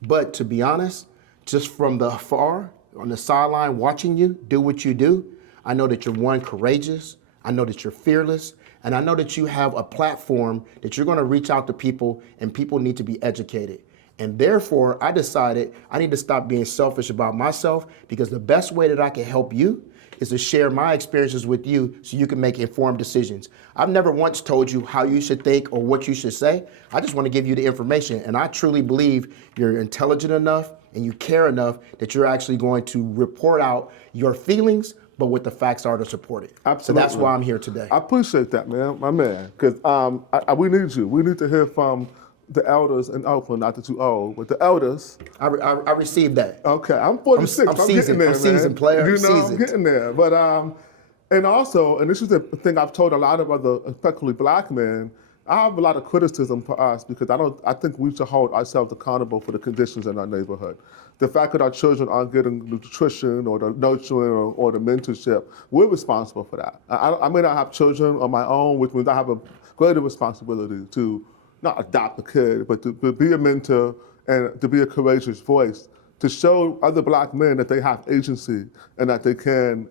But to be honest, just from the afar, on the sideline watching you do what you do, I know that you're courageous, I know that you're fearless, and I know that you have a platform that you're gonna reach out to people and people need to be educated. And therefore, I decided I need to stop being selfish about myself because the best way that I can help you is to share my experiences with you so you can make informed decisions. I've never once told you how you should think or what you should say. I just want to give you the information. And I truly believe you're intelligent enough and you care enough that you're actually going to report out your feelings, but what the facts are to support it. Absolutely. So that's why I'm here today. I appreciate that, man, my man. Because we need you. We need to hear from the elders in Oakland, not that you old, but the elders. I received that. Okay, I'm 46. I'm seasoned, getting there, I'm seasoned, player. I'm getting there. But and also, and this is the thing I've told a lot of other, especially black men. I have a lot of criticism for us because I think we should hold ourselves accountable for the conditions in our neighborhood. The fact that our children aren't getting the nutrition or the nurturing or the mentorship, we're responsible for that. I may not have children on my own, which means I have a greater responsibility to not adopt a kid, but to be a mentor and to be a courageous voice, to show other black men that they have agency and that they can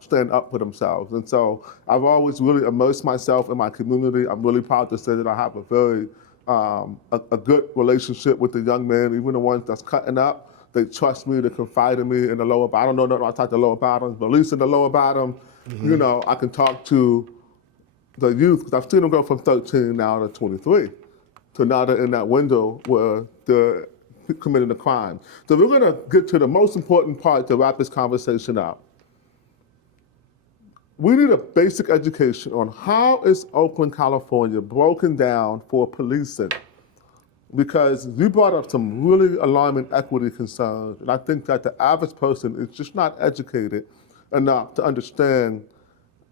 stand up for themselves. And so I've always really immersed myself in my community. I'm really proud to say that I have a very a good relationship with the young men, even the ones that's cutting up. They trust me to confide in me in the lower bottom. I don't know nothing about the lower bottoms, but at least in the lower bottom, I can talk to the youth, because I've seen them go from 13 now to 23. So now they're in that window where they're committing a crime. So we're going to get to the most important part to wrap this conversation up. We need a basic education on how is Oakland, California broken down for policing, because you brought up some really alarming equity concerns, and I think that the average person is just not educated enough to understand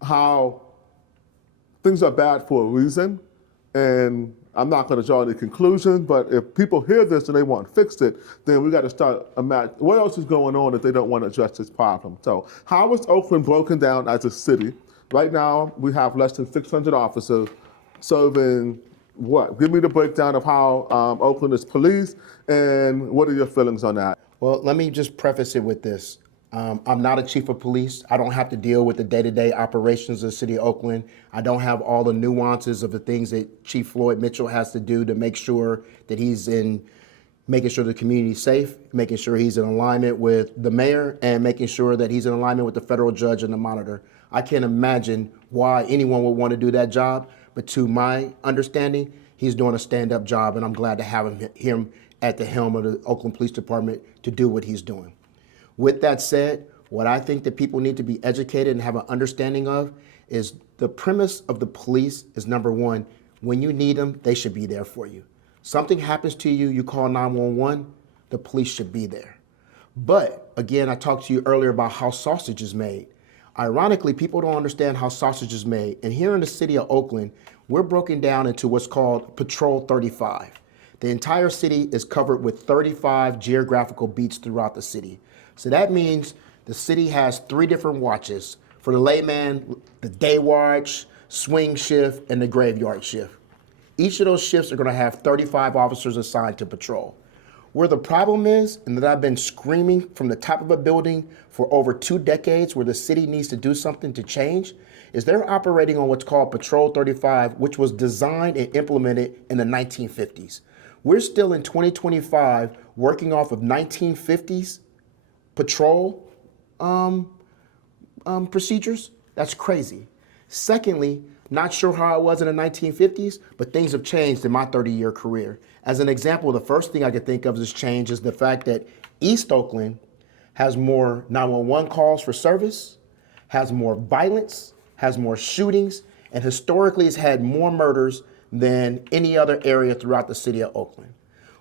how things are bad for a reason. And I'm not going to draw any conclusions, but if people hear this and they want to fix it, then we got to start imagining what else is going on if they don't want to address this problem. So how is Oakland broken down as a city? Right now, we have less than 600 officers serving what? Give me the breakdown of how Oakland is policed, and what are your feelings on that? Well, let me just preface it with this. I'm not a chief of police. I don't have to deal with the day-to-day operations of the city of Oakland. I don't have all the nuances of the things that Chief Floyd Mitchell has to do to make sure that he's in, making sure the community is safe, making sure he's in alignment with the mayor, and making sure that he's in alignment with the federal judge and the monitor. I can't imagine why anyone would want to do that job, but to my understanding, he's doing a stand-up job, and I'm glad to have him at the helm of the Oakland Police Department to do what he's doing. With that said, what I think that people need to be educated and have an understanding of is the premise of the police is, number one, when you need them, they should be there for you. Something happens to you, you call 911, the police should be there. But again, I talked to you earlier about how sausage is made. Ironically, people don't understand how sausage is made. And here in the city of Oakland, we're broken down into what's called Patrol 35. The entire city is covered with 35 geographical beats throughout the city. So that means the city has 3 different watches. For the layman, the day watch, swing shift, and the graveyard shift. Each of those shifts are going to have 35 officers assigned to patrol. Where the problem is, and that I've been screaming from the top of a building for over 2 decades, where the city needs to do something to change, is they're operating on what's called Patrol 35, which was designed and implemented in the 1950s. We're still in 2025 working off of 1950s patrol procedures. That's crazy. Secondly, not sure how it was in the 1950s, but things have changed in my 30-year career. As an example, the first thing I could think of as change is the fact that East Oakland has more 911 calls for service, has more violence, has more shootings, and historically has had more murders than any other area throughout the city of Oakland.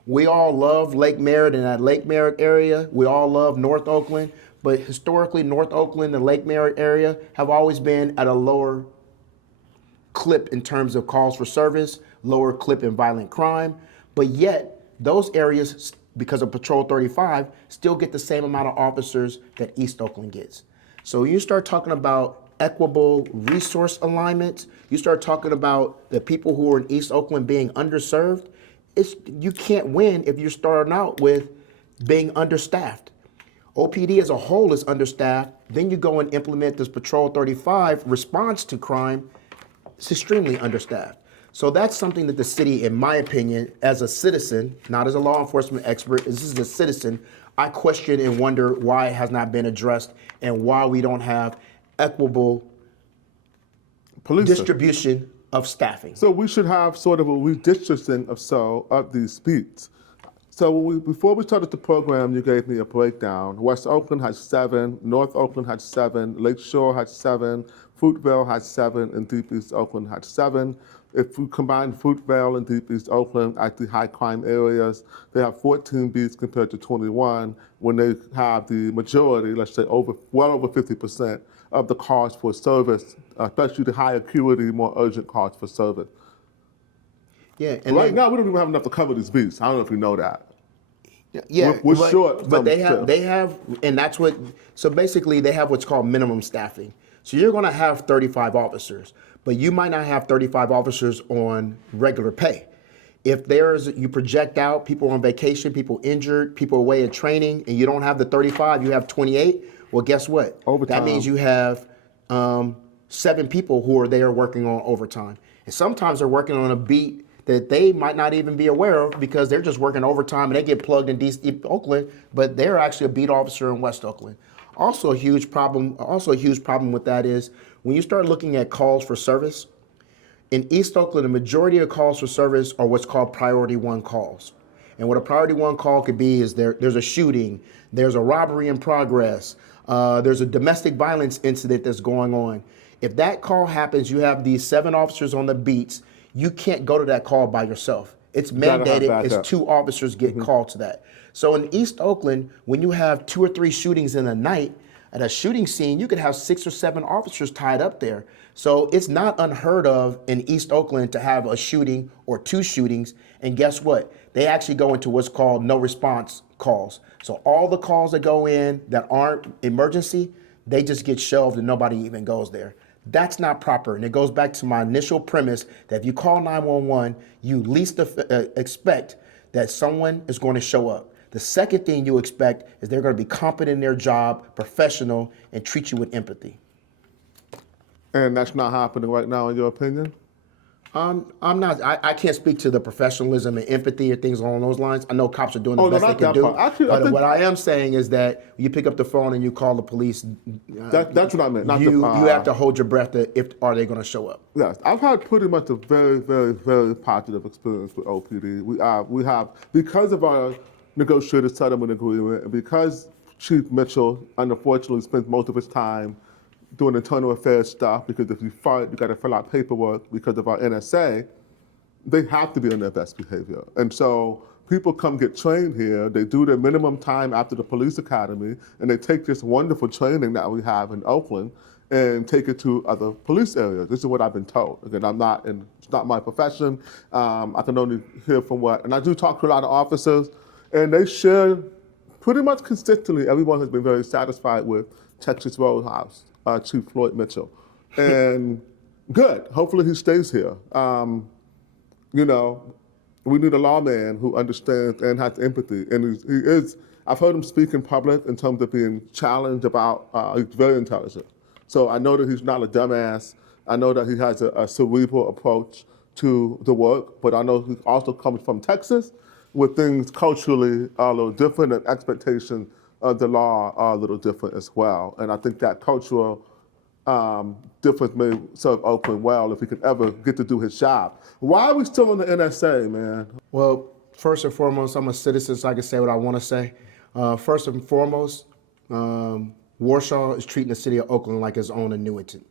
We all love Lake Merritt and that Lake Merritt area. We all love North Oakland, but historically North Oakland and Lake Merritt area have always been at a lower clip in terms of calls for service, lower clip in violent crime, but yet those areas, because of Patrol 35, still get the same amount of officers that East Oakland gets. So you start talking about equitable resource alignment, you start talking about the people who are in East Oakland being underserved, you can't win if you're starting out with being understaffed. OPD as a whole is understaffed. Then you go and implement this Patrol 35 response to crime. It's extremely understaffed. So that's something that the city, in my opinion, as a citizen, not as a law enforcement expert, this is a citizen, I question and wonder why it has not been addressed and why we don't have equitable distribution of staffing. So we should have sort of a redistricting of these beats. So before we started the program, you gave me a breakdown. West Oakland has 7, North Oakland had 7, Lake Shore had 7, Fruitvale had 7, and Deep East Oakland had 7. If we combine Fruitvale and Deep East Oakland at the high crime areas, they have 14 beats compared to 21 when they have the majority, let's say well over 50% of the calls for service, especially the high acuity, more urgent calls for service. Yeah, and right now we don't even have enough to cover these beats. I don't know if you know that. Yeah, we're short. But they have, and that's what. So basically, they have what's called minimum staffing. So you're going to have 35 officers, but you might not have 35 officers on regular pay. If you project out people on vacation, people injured, people away at training, and you don't have the 35, you have 28. Well, guess what? Overtime. That means you have 7 people who are there working on overtime, and sometimes they're working on a beat that they might not even be aware of because they're just working overtime and they get plugged in East Oakland, but they're actually a beat officer in West Oakland. Also a huge problem with that is when you start looking at calls for service, in East Oakland, the majority of calls for service are what's called priority 1 calls. And what a priority one call could be is there's a shooting, there's a robbery in progress, there's a domestic violence incident that's going on. If that call happens, you have these 7 officers on the beats, you can't go to that call by yourself. It's mandated as 2 officers get called to that. So in East Oakland, when you have 2 or 3 shootings in a night, at a shooting scene, you could have 6 or 7 officers tied up there. So it's not unheard of in East Oakland to have a shooting or 2 shootings. And guess what? They actually go into what's called no response calls. So all the calls that go in that aren't emergency, they just get shelved and nobody even goes there. That's not proper. And it goes back to my initial premise that if you call 911, you least expect that someone is going to show up. The second thing you expect is they're going to be competent in their job, professional, and treat you with empathy. And that's not happening right now, in your opinion? I can't speak to the professionalism and empathy or things along those lines. I know cops are doing the best they can do. But what I am saying is that you pick up the phone and you call the police. That's what I meant. You have to hold your breath. Are they going to show up? Yes, I've had pretty much a very, very, very positive experience with OPD. We have, because of our negotiated settlement agreement, and because Chief Mitchell unfortunately spent most of his time doing internal affairs stuff, because if you fight, you got to fill out paperwork because of our NSA, they have to be on their best behavior. And so people come get trained here, they do their minimum time after the police academy, and they take this wonderful training that we have in Oakland and take it to other police areas. This is what I've been told. Again, it's not my profession. I can only hear from and I do talk to a lot of officers, and they share pretty much consistently, everyone has been very satisfied with Texas Roadhouse, Chief Floyd Mitchell. And good, hopefully he stays here. We need a lawman who understands and has empathy. And I've heard him speak in public in terms of being challenged about, he's very intelligent. So I know that he's not a dumbass. I know that he has a cerebral approach to the work, but I know he also comes from Texas, where things culturally are a little different and expectations of the law are a little different as well. And I think that cultural difference may serve Oakland well if he could ever get to do his job. Why are we still in the NSA, man? Well, first and foremost, I'm a citizen, so I can say what I want to say. First and foremost, Warshaw is treating the city of Oakland like his own annuity.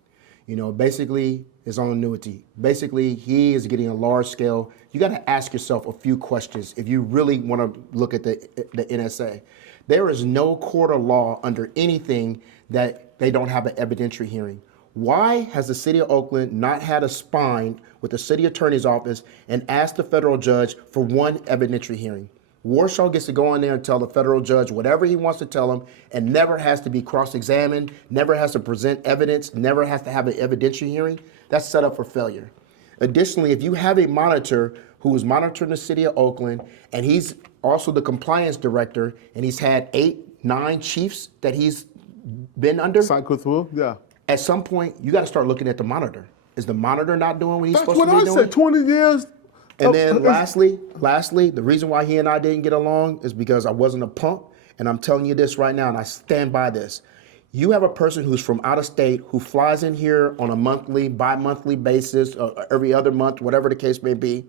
Basically his own annuity. Basically, he is getting a large scale. You got to ask yourself a few questions if you really want to look at the NSA. There is no court of law under anything that they don't have an evidentiary hearing. Why has the city of Oakland not had a spine with the city attorney's office and asked the federal judge for one evidentiary hearing? Warshaw gets to go in there and tell the federal judge whatever he wants to tell him and never has to be cross-examined, never has to present evidence, never has to have an evidentiary hearing. That's set up for failure. Additionally, if you have a monitor who is monitoring the city of Oakland and he's also the compliance director and he's had 8, 9 chiefs that he's been under. Cycle through, yeah. At some point, you got to start looking at the monitor. Is the monitor not doing what he's supposed to be doing? That's what I said, 20 years. And then lastly, the reason why he and I didn't get along is because I wasn't a punk. And I'm telling you this right now, and I stand by this. You have a person who's from out of state who flies in here on a monthly, bi-monthly basis, every other month, whatever the case may be.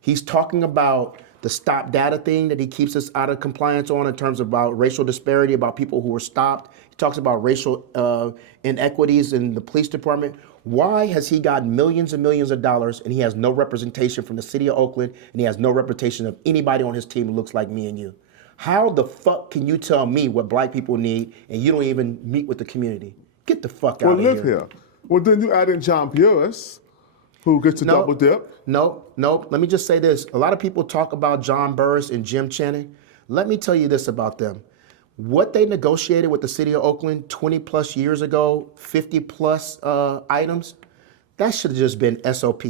He's talking about the stop data thing that he keeps us out of compliance on in terms of about racial disparity, about people who were stopped. He talks about racial inequities in the police department. Why has he gotten millions and millions of dollars and he has no representation from the city of Oakland and he has no representation of anybody on his team who looks like me and you? How the fuck can you tell me what black people need and you don't even meet with the community? Get the fuck out of here. Well, live here. Well, then you add in John Burris, who gets to double dip. No. Let me just say this. A lot of people talk about John Burris and Jim Channing. Let me tell you this about them. What they negotiated with the city of Oakland 20 plus years ago, 50 plus items, that should have just been SOP.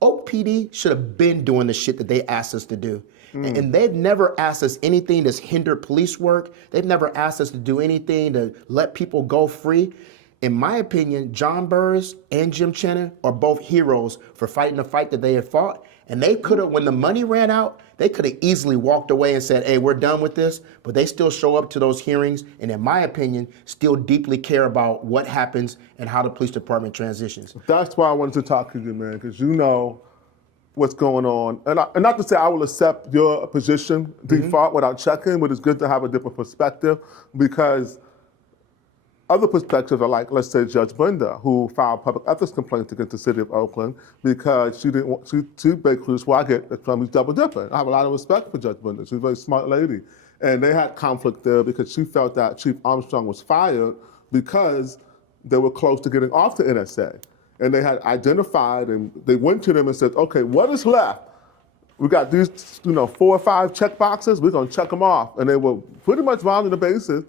OPD should have been doing the shit that they asked us to do. And they've never asked us anything that's hindered police work. They've never asked us to do anything to let people go free. In my opinion, John Burris and Jim Channing are both heroes for fighting the fight that they had fought. And they could have, when the money ran out, they could have easily walked away and said, hey, we're done with this. But they still show up to those hearings and, in my opinion, still deeply care about what happens and how the police department transitions. That's why I wanted to talk to you, man, because what's going on. And not to say I will accept your position default without checking, but it's good to have a different perspective, because other perspectives are like, let's say, Judge Brenda, who filed public ethics complaints against the city of Oakland because she didn't want to basically, this is where I get that Trump's double dipping. I have a lot of respect for Judge Brenda. She's a very smart lady. And they had conflict there because she felt that Chief Armstrong was fired because they were close to getting off the NSA. And they had identified, and they went to them and said, okay, what is left? We got these 4 or 5 check boxes, we're gonna check them off. And they were pretty much rounding the bases,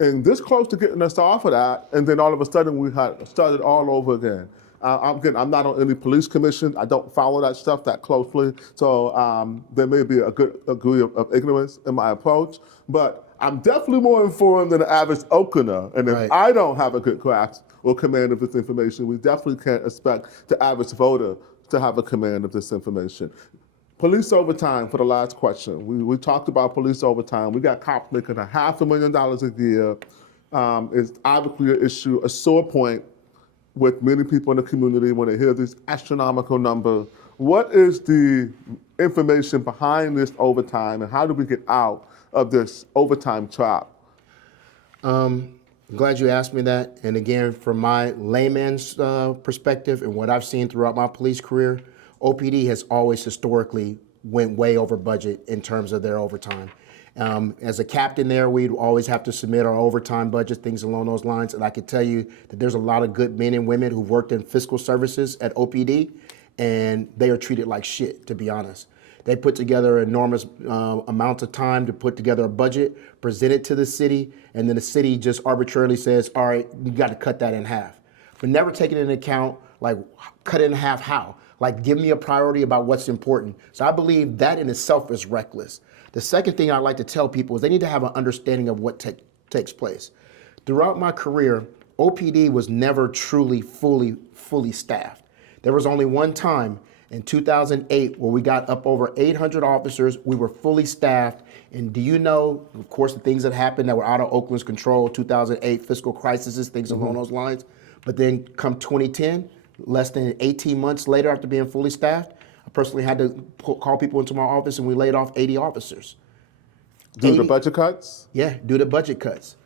and this close to getting us off of that, and then all of a sudden we had started all over again. I'm not on any police commission. I don't follow that stuff that closely, so there may be a good degree of ignorance in my approach, but I'm definitely more informed than the average Oaklander, and if I don't have a good grasp or command of this information, we definitely can't expect the average voter to have a command of this information. Police overtime, for the last question. We talked about police overtime. We got cops making $500,000 a year. It's obviously an issue, a sore point with many people in the community when they hear these astronomical numbers. What is the information behind this overtime, and how do we get out of this overtime trap? I'm glad you asked me that. And again, from my layman's perspective and what I've seen throughout my police career, OPD has always historically went way over budget in terms of their overtime. As a captain there, we'd always have to submit our overtime budget, things along those lines. And I can tell you that there's a lot of good men and women who've worked in fiscal services at OPD, and they are treated like shit, to be honest. They put together enormous amounts of time to put together a budget, present it to the city, and then the city just arbitrarily says, all right, you got to cut that in half. But never taking into account, like, cut it in half how? Like, give me a priority about what's important. So I believe that in itself is reckless. The second thing I like to tell people is they need to have an understanding of what takes place. Throughout my career, OPD was never truly, fully staffed. There was only one time in 2008 where we got up over 800 officers. We were fully staffed. And do you know, of course, the things that happened that were out of Oakland's control, 2008 fiscal crises, things along those lines. But then come 2010, less than 18 months later after being fully staffed, I personally had to call people into my office, and we laid off 80 officers. Due to budget cuts? Yeah, due to budget cuts.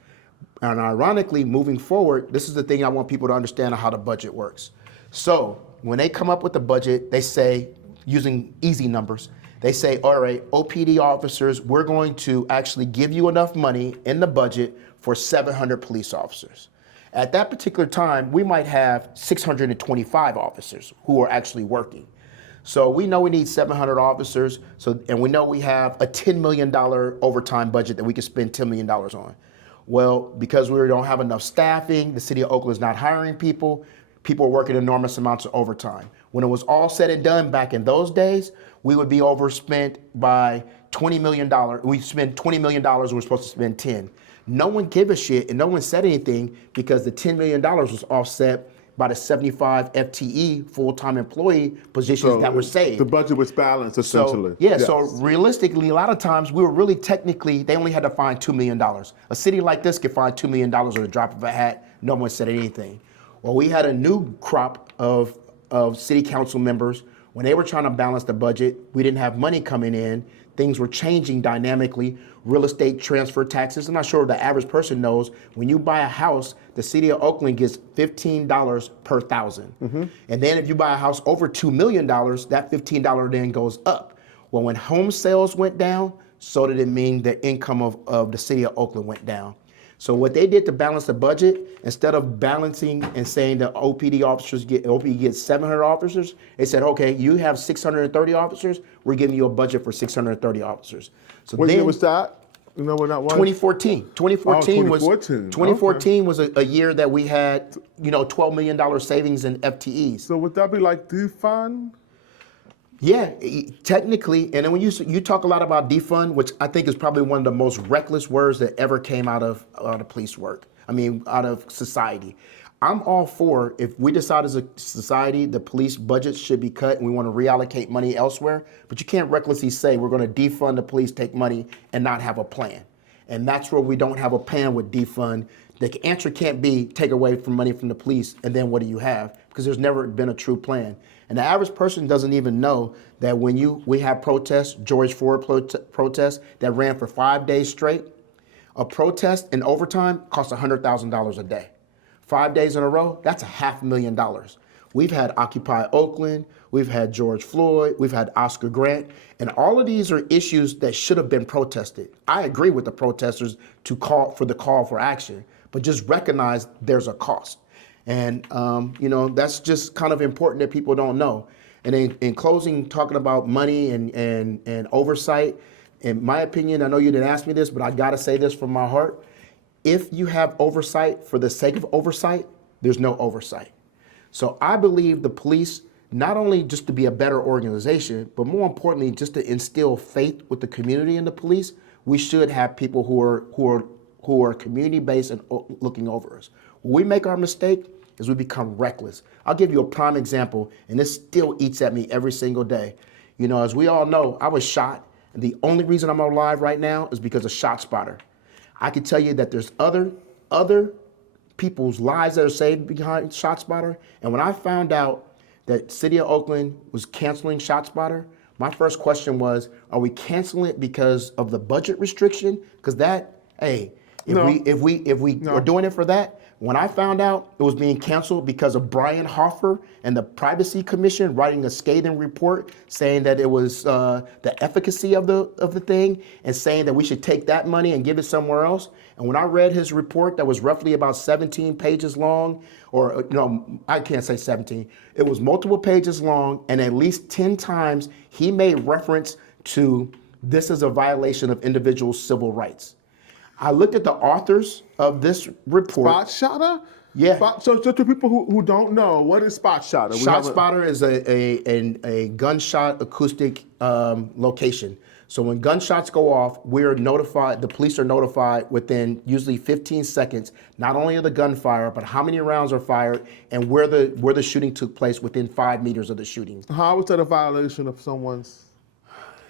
And ironically, moving forward, this is the thing I want people to understand how the budget works. So when they come up with the budget, they say, using easy numbers, they say, all right, OPD officers, we're going to actually give you enough money in the budget for 700 police officers. At that particular time, we might have 625 officers who are actually working. So we know we need 700 officers, and we know we have a $10 million overtime budget that we can spend $10 million on. Well, because we don't have enough staffing, the city of Oakland is not hiring people, people are working enormous amounts of overtime. When it was all said and done back in those days, we would be overspent by $20 million. We spent $20 million and we're supposed to spend 10. No one gave a shit and no one said anything because the $10 million was offset by the 75 FTE full-time employee positions that were saved. The budget was balanced, essentially. So, yes. So realistically, a lot of times we were really technically, they only had to find $2 million. A city like this could find $2 million with a drop of a hat. No one said anything. Well, we had a new crop of city council members. When they were trying to balance the budget, we didn't have money coming in. Things were changing dynamically. Real estate transfer taxes. I'm not sure if the average person knows, when you buy a house, the city of Oakland gets $15 per thousand. And then if you buy a house over $2 million, that $15 then goes up. Well, when home sales went down, so did it mean the income of the city of Oakland went down. So what they did to balance the budget, instead of balancing and saying the OPD gets 700 officers, they said, okay, you have 630 officers, we're giving you a budget for 630 officers. So what year was that? You know when that was? 2014. 2014 was 2014 was a year that we had, $12 million savings in FTEs. So would that be like defund? Yeah, technically, and then when you talk a lot about defund, which I think is probably one of the most reckless words that ever came out of police work. I mean, out of society. I'm all for, if we decide as a society the police budgets should be cut and we want to reallocate money elsewhere, but you can't recklessly say we're going to defund the police, take money, and not have a plan. And that's where we don't have a plan with defund. The answer can't be take away from money from the police and then what do you have? Because there's never been a true plan. And the average person doesn't even know that when we have protests, George Floyd protests that ran for 5 days straight, a protest in overtime costs $100,000 a day. 5 days in a row, that's $500,000. We've had Occupy Oakland, we've had George Floyd, we've had Oscar Grant, and all of these are issues that should have been protested. I agree with the protesters to call for action, but just recognize there's a cost. And that's just kind of important that people don't know. And in closing, talking about money and oversight, in my opinion, I know you didn't ask me this, but I gotta say this from my heart. If you have oversight for the sake of oversight, there's no oversight. So I believe the police, not only just to be a better organization, but more importantly, just to instill faith with the community in the police, we should have people who are community-based and looking over us. When we make our mistake is we become reckless. I'll give you a prime example, and this still eats at me every single day. As we all know, I was shot, and the only reason I'm alive right now is because of ShotSpotter. I can tell you that there's other people's lives that are saved behind ShotSpotter, and when I found out that City of Oakland was canceling ShotSpotter, my first question was, are we canceling it because of the budget restriction? Because if we are doing it for that, when I found out it was being canceled because of Brian Hoffer and the Privacy Commission writing a scathing report saying that it was the efficacy of the thing and saying that we should take that money and give it somewhere else. And when I read his report that was roughly about 17 pages long, or I can't say 17, it was multiple pages long, and at least 10 times he made reference to this is a violation of individual civil rights. I looked at the authors of this report. Spot shotter? Yeah. So to people who don't know, what is spot shotter? ShotSpotter is a gunshot acoustic location. So when gunshots go off, we're notified, the police are notified within usually 15 seconds, not only of the gunfire, but how many rounds are fired and where the shooting took place within 5 meters of the shooting. How is that a violation of someone's?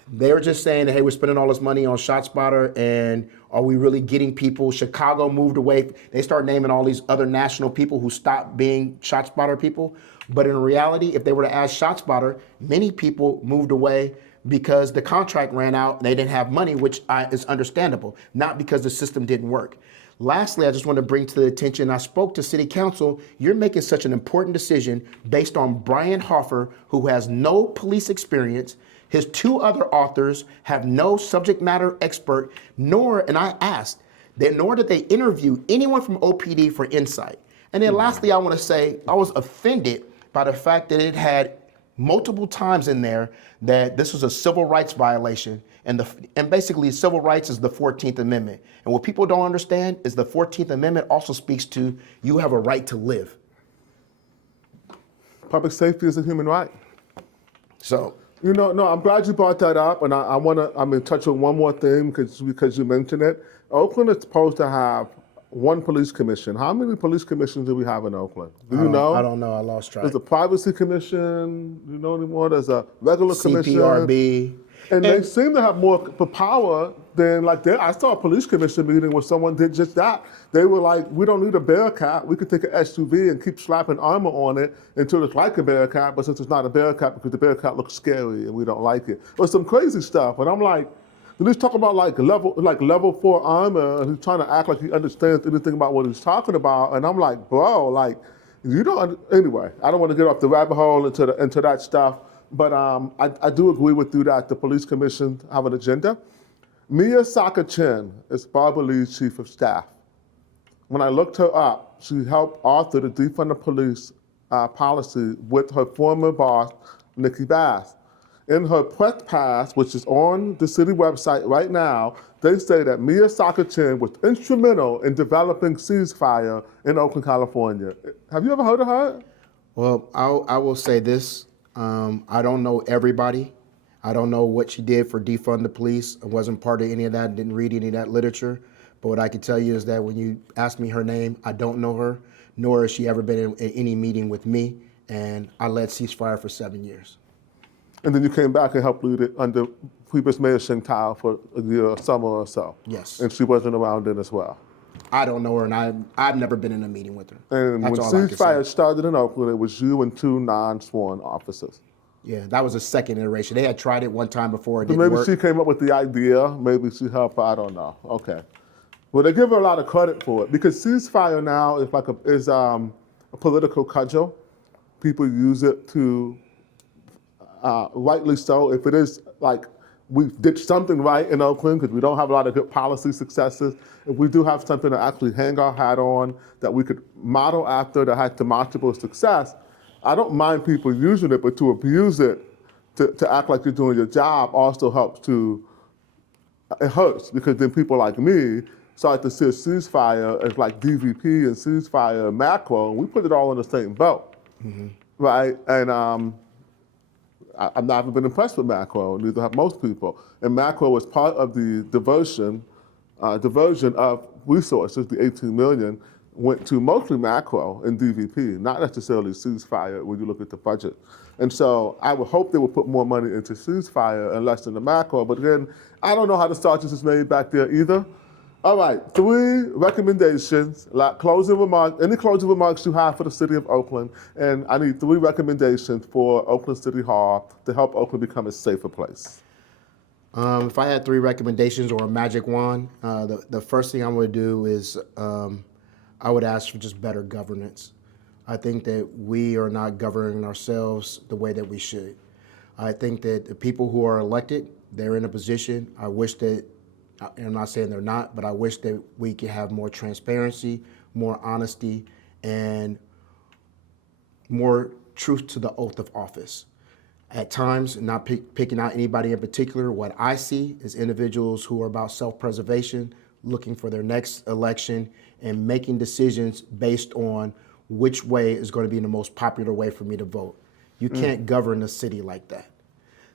They were just saying, hey, we're spending all this money on ShotSpotter, and are we really getting people? Chicago moved away. They start naming all these other national people who stopped being ShotSpotter people. But in reality, if they were to ask ShotSpotter, many people moved away because the contract ran out and they didn't have money, which is understandable, not because the system didn't work. Lastly, I just want to bring to the attention, I spoke to City Council, you're making such an important decision based on Brian Hoffer, who has no police experience. His 2 other authors have no subject matter expert, nor did they interview anyone from OPD for insight. And then lastly, I want to say, I was offended by the fact that it had multiple times in there that this was a civil rights violation. And basically civil rights is the 14th Amendment. And what people don't understand is the 14th Amendment also speaks to you have a right to live. Public safety is a human right. So. I'm glad you brought that up, and I'm going to touch on one more thing because you mentioned it. Oakland is supposed to have one police commission. How many police commissions do we have in Oakland? Do you know? I don't know. I lost track. There's a privacy commission. Do you know anymore? There's a regular commission. CPRB. And they seem to have more power than I saw a police commission meeting where someone did just that. They were like, we don't need a Bearcat. We could take an SUV and keep slapping armor on it until it's like a Bearcat, but since it's not a Bearcat because the Bearcat looks scary and we don't like it. Or some crazy stuff. And I'm like, he's talking about level 4 armor, and he's trying to act like he understands anything about what he's talking about. And I'm like, bro, you don't, anyway, I don't want to get off the rabbit hole into that stuff. But I do agree with you that the police commission have an agenda. Mia Saka-Chin is Barbara Lee's chief of staff. When I looked her up, she helped author the defund the police policy with her former boss, Nikki Bass. In her press pass, which is on the city website right now, they say that Mia Saka-Chin was instrumental in developing Ceasefire in Oakland, California. Have you ever heard of her? Well, I will say this. I don't know everybody. I don't know what she did for defund the police. I wasn't part of any of that, didn't read any of that literature. But what I can tell you is that when you ask me her name, I don't know her, nor has she ever been in any meeting with me. And I led Ceasefire for 7 years. And then you came back and helped lead it under previous Mayor Sheng Tao for a year, a summer or so. Yes. And she wasn't around then as well. I don't know her, and I've never been in a meeting with her. And That's when all I can say. ceasefire started in Oakland, it was you and 2 non-sworn officers. Yeah, that was a second iteration. They had tried it one time before, it So didn't maybe work. she came up with the idea. Maybe she helped. I don't know. Okay. Well, they give her a lot of credit for it because ceasefire now is like a political cudgel. People use it to, rightly so. If it is like we did something right in Oakland because we don't have a lot of good policy successes, if we do have something to actually hang our hat on that we could model after that had demonstrable success, I don't mind people using it, but to abuse it, to act like you're doing your job also helps to, it hurts because then people like me start to see a ceasefire as like DVP and ceasefire and macro, and we put it all in the same boat, right? And I've never been impressed with macro, neither have most people. And macro was part of the diversion of resources, the 18 million, went to mostly macro and DVP, not necessarily ceasefire when you look at the budget. And so I would hope they would put more money into ceasefire and less in the macro, but again, I don't know how the sausage is made back there either. All right, 3 recommendations, like closing remarks, any closing remarks you have for the city of Oakland, and I need 3 recommendations for Oakland City Hall to help Oakland become a safer place. If I had 3 recommendations or a magic wand, the first thing I would do is I would ask for just better governance. I think that we are not governing ourselves the way that we should. I think that the people who are elected, they're in a position. I wish that, and I'm not saying they're not, but I wish that we could have more transparency, more honesty, and more truth to the oath of office. At times, not picking out anybody in particular, what I see is individuals who are about self-preservation, looking for their next election, and making decisions based on which way is going to be the most popular way for me to vote. You can't govern a city like that.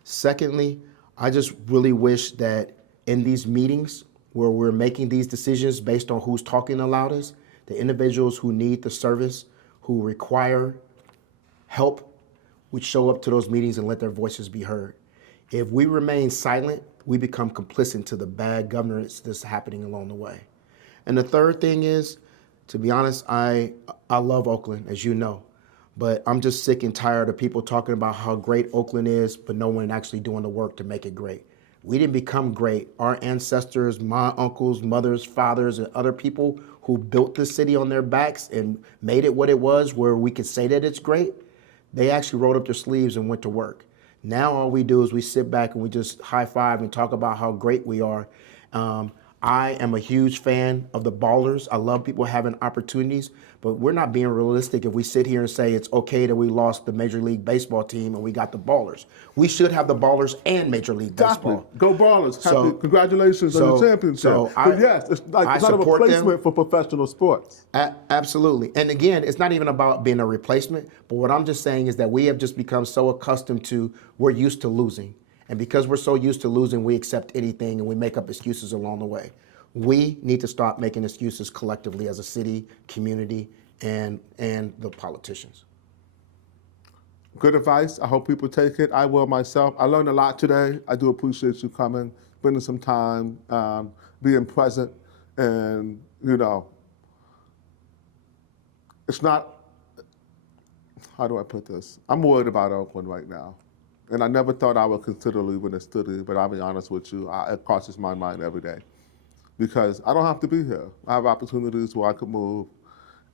Secondly, I just really wish that in these meetings where we're making these decisions based on who's talking the loudest, the individuals who need the service, who require help, would show up to those meetings and let their voices be heard. If we remain silent, we become complicit to the bad governance that's happening along the way. And the third thing is, to be honest, I love Oakland, as you know, but I'm just sick and tired of people talking about how great Oakland is, but no one actually doing the work to make it great. We didn't become great. Our ancestors, my uncles, mothers, fathers, and other people who built this city on their backs and made it what it was, where we could say that it's great, they actually rolled up their sleeves and went to work. Now all we do is we sit back and we just high five and talk about how great we are. I am a huge fan of the ballers. I love people having opportunities, but we're not being realistic if we sit here and say it's okay that we lost the Major League Baseball team and we got the ballers. We should have the ballers and Major League Baseball. Go Ballers. Congratulations on the championship. But yes, it's not a replacement for professional sports. Absolutely. And again, it's not even about being a replacement, but what I'm just saying is that we have just become so accustomed to, we're used to losing. And because we're so used to losing, we accept anything and we make up excuses along the way. We need to stop making excuses collectively as a city, community, and the politicians. Good advice. I hope people take it. I will myself. I learned a lot today. I do appreciate you coming, spending some time, being present, and, it's not, how do I put this? I'm worried about Oakland right now. And I never thought I would consider leaving the city, but I'll be honest with you, it crosses my mind every day. Because I don't have to be here. I have opportunities where I could move,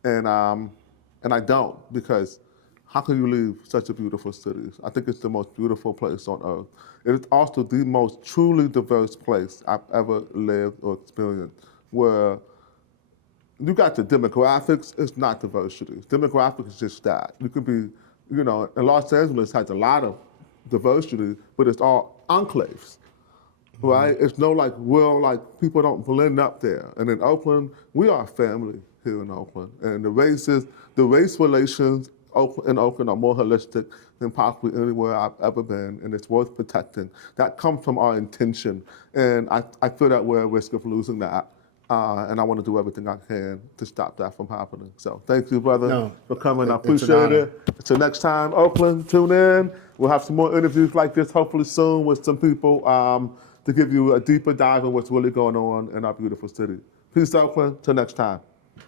and I don't, because how can you leave such a beautiful city? I think it's the most beautiful place on earth. It is also the most truly diverse place I've ever lived or experienced, where you got the demographics, it's not diversity. Demographics is just that. You could be, and Los Angeles has a lot of diversity, but it's all enclaves, right? It's no people don't blend up there. And in Oakland, we are a family here in Oakland. And the race relations in Oakland are more holistic than possibly anywhere I've ever been, and it's worth protecting. That comes from our intention. And I feel that we're at risk of losing that. And I want to do everything I can to stop that from happening. So thank you, brother, for coming. I appreciate it. Until next time, Oakland, tune in. We'll have some more interviews like this, hopefully soon, with some people to give you a deeper dive on what's really going on in our beautiful city. Peace, Oakland. Till next time.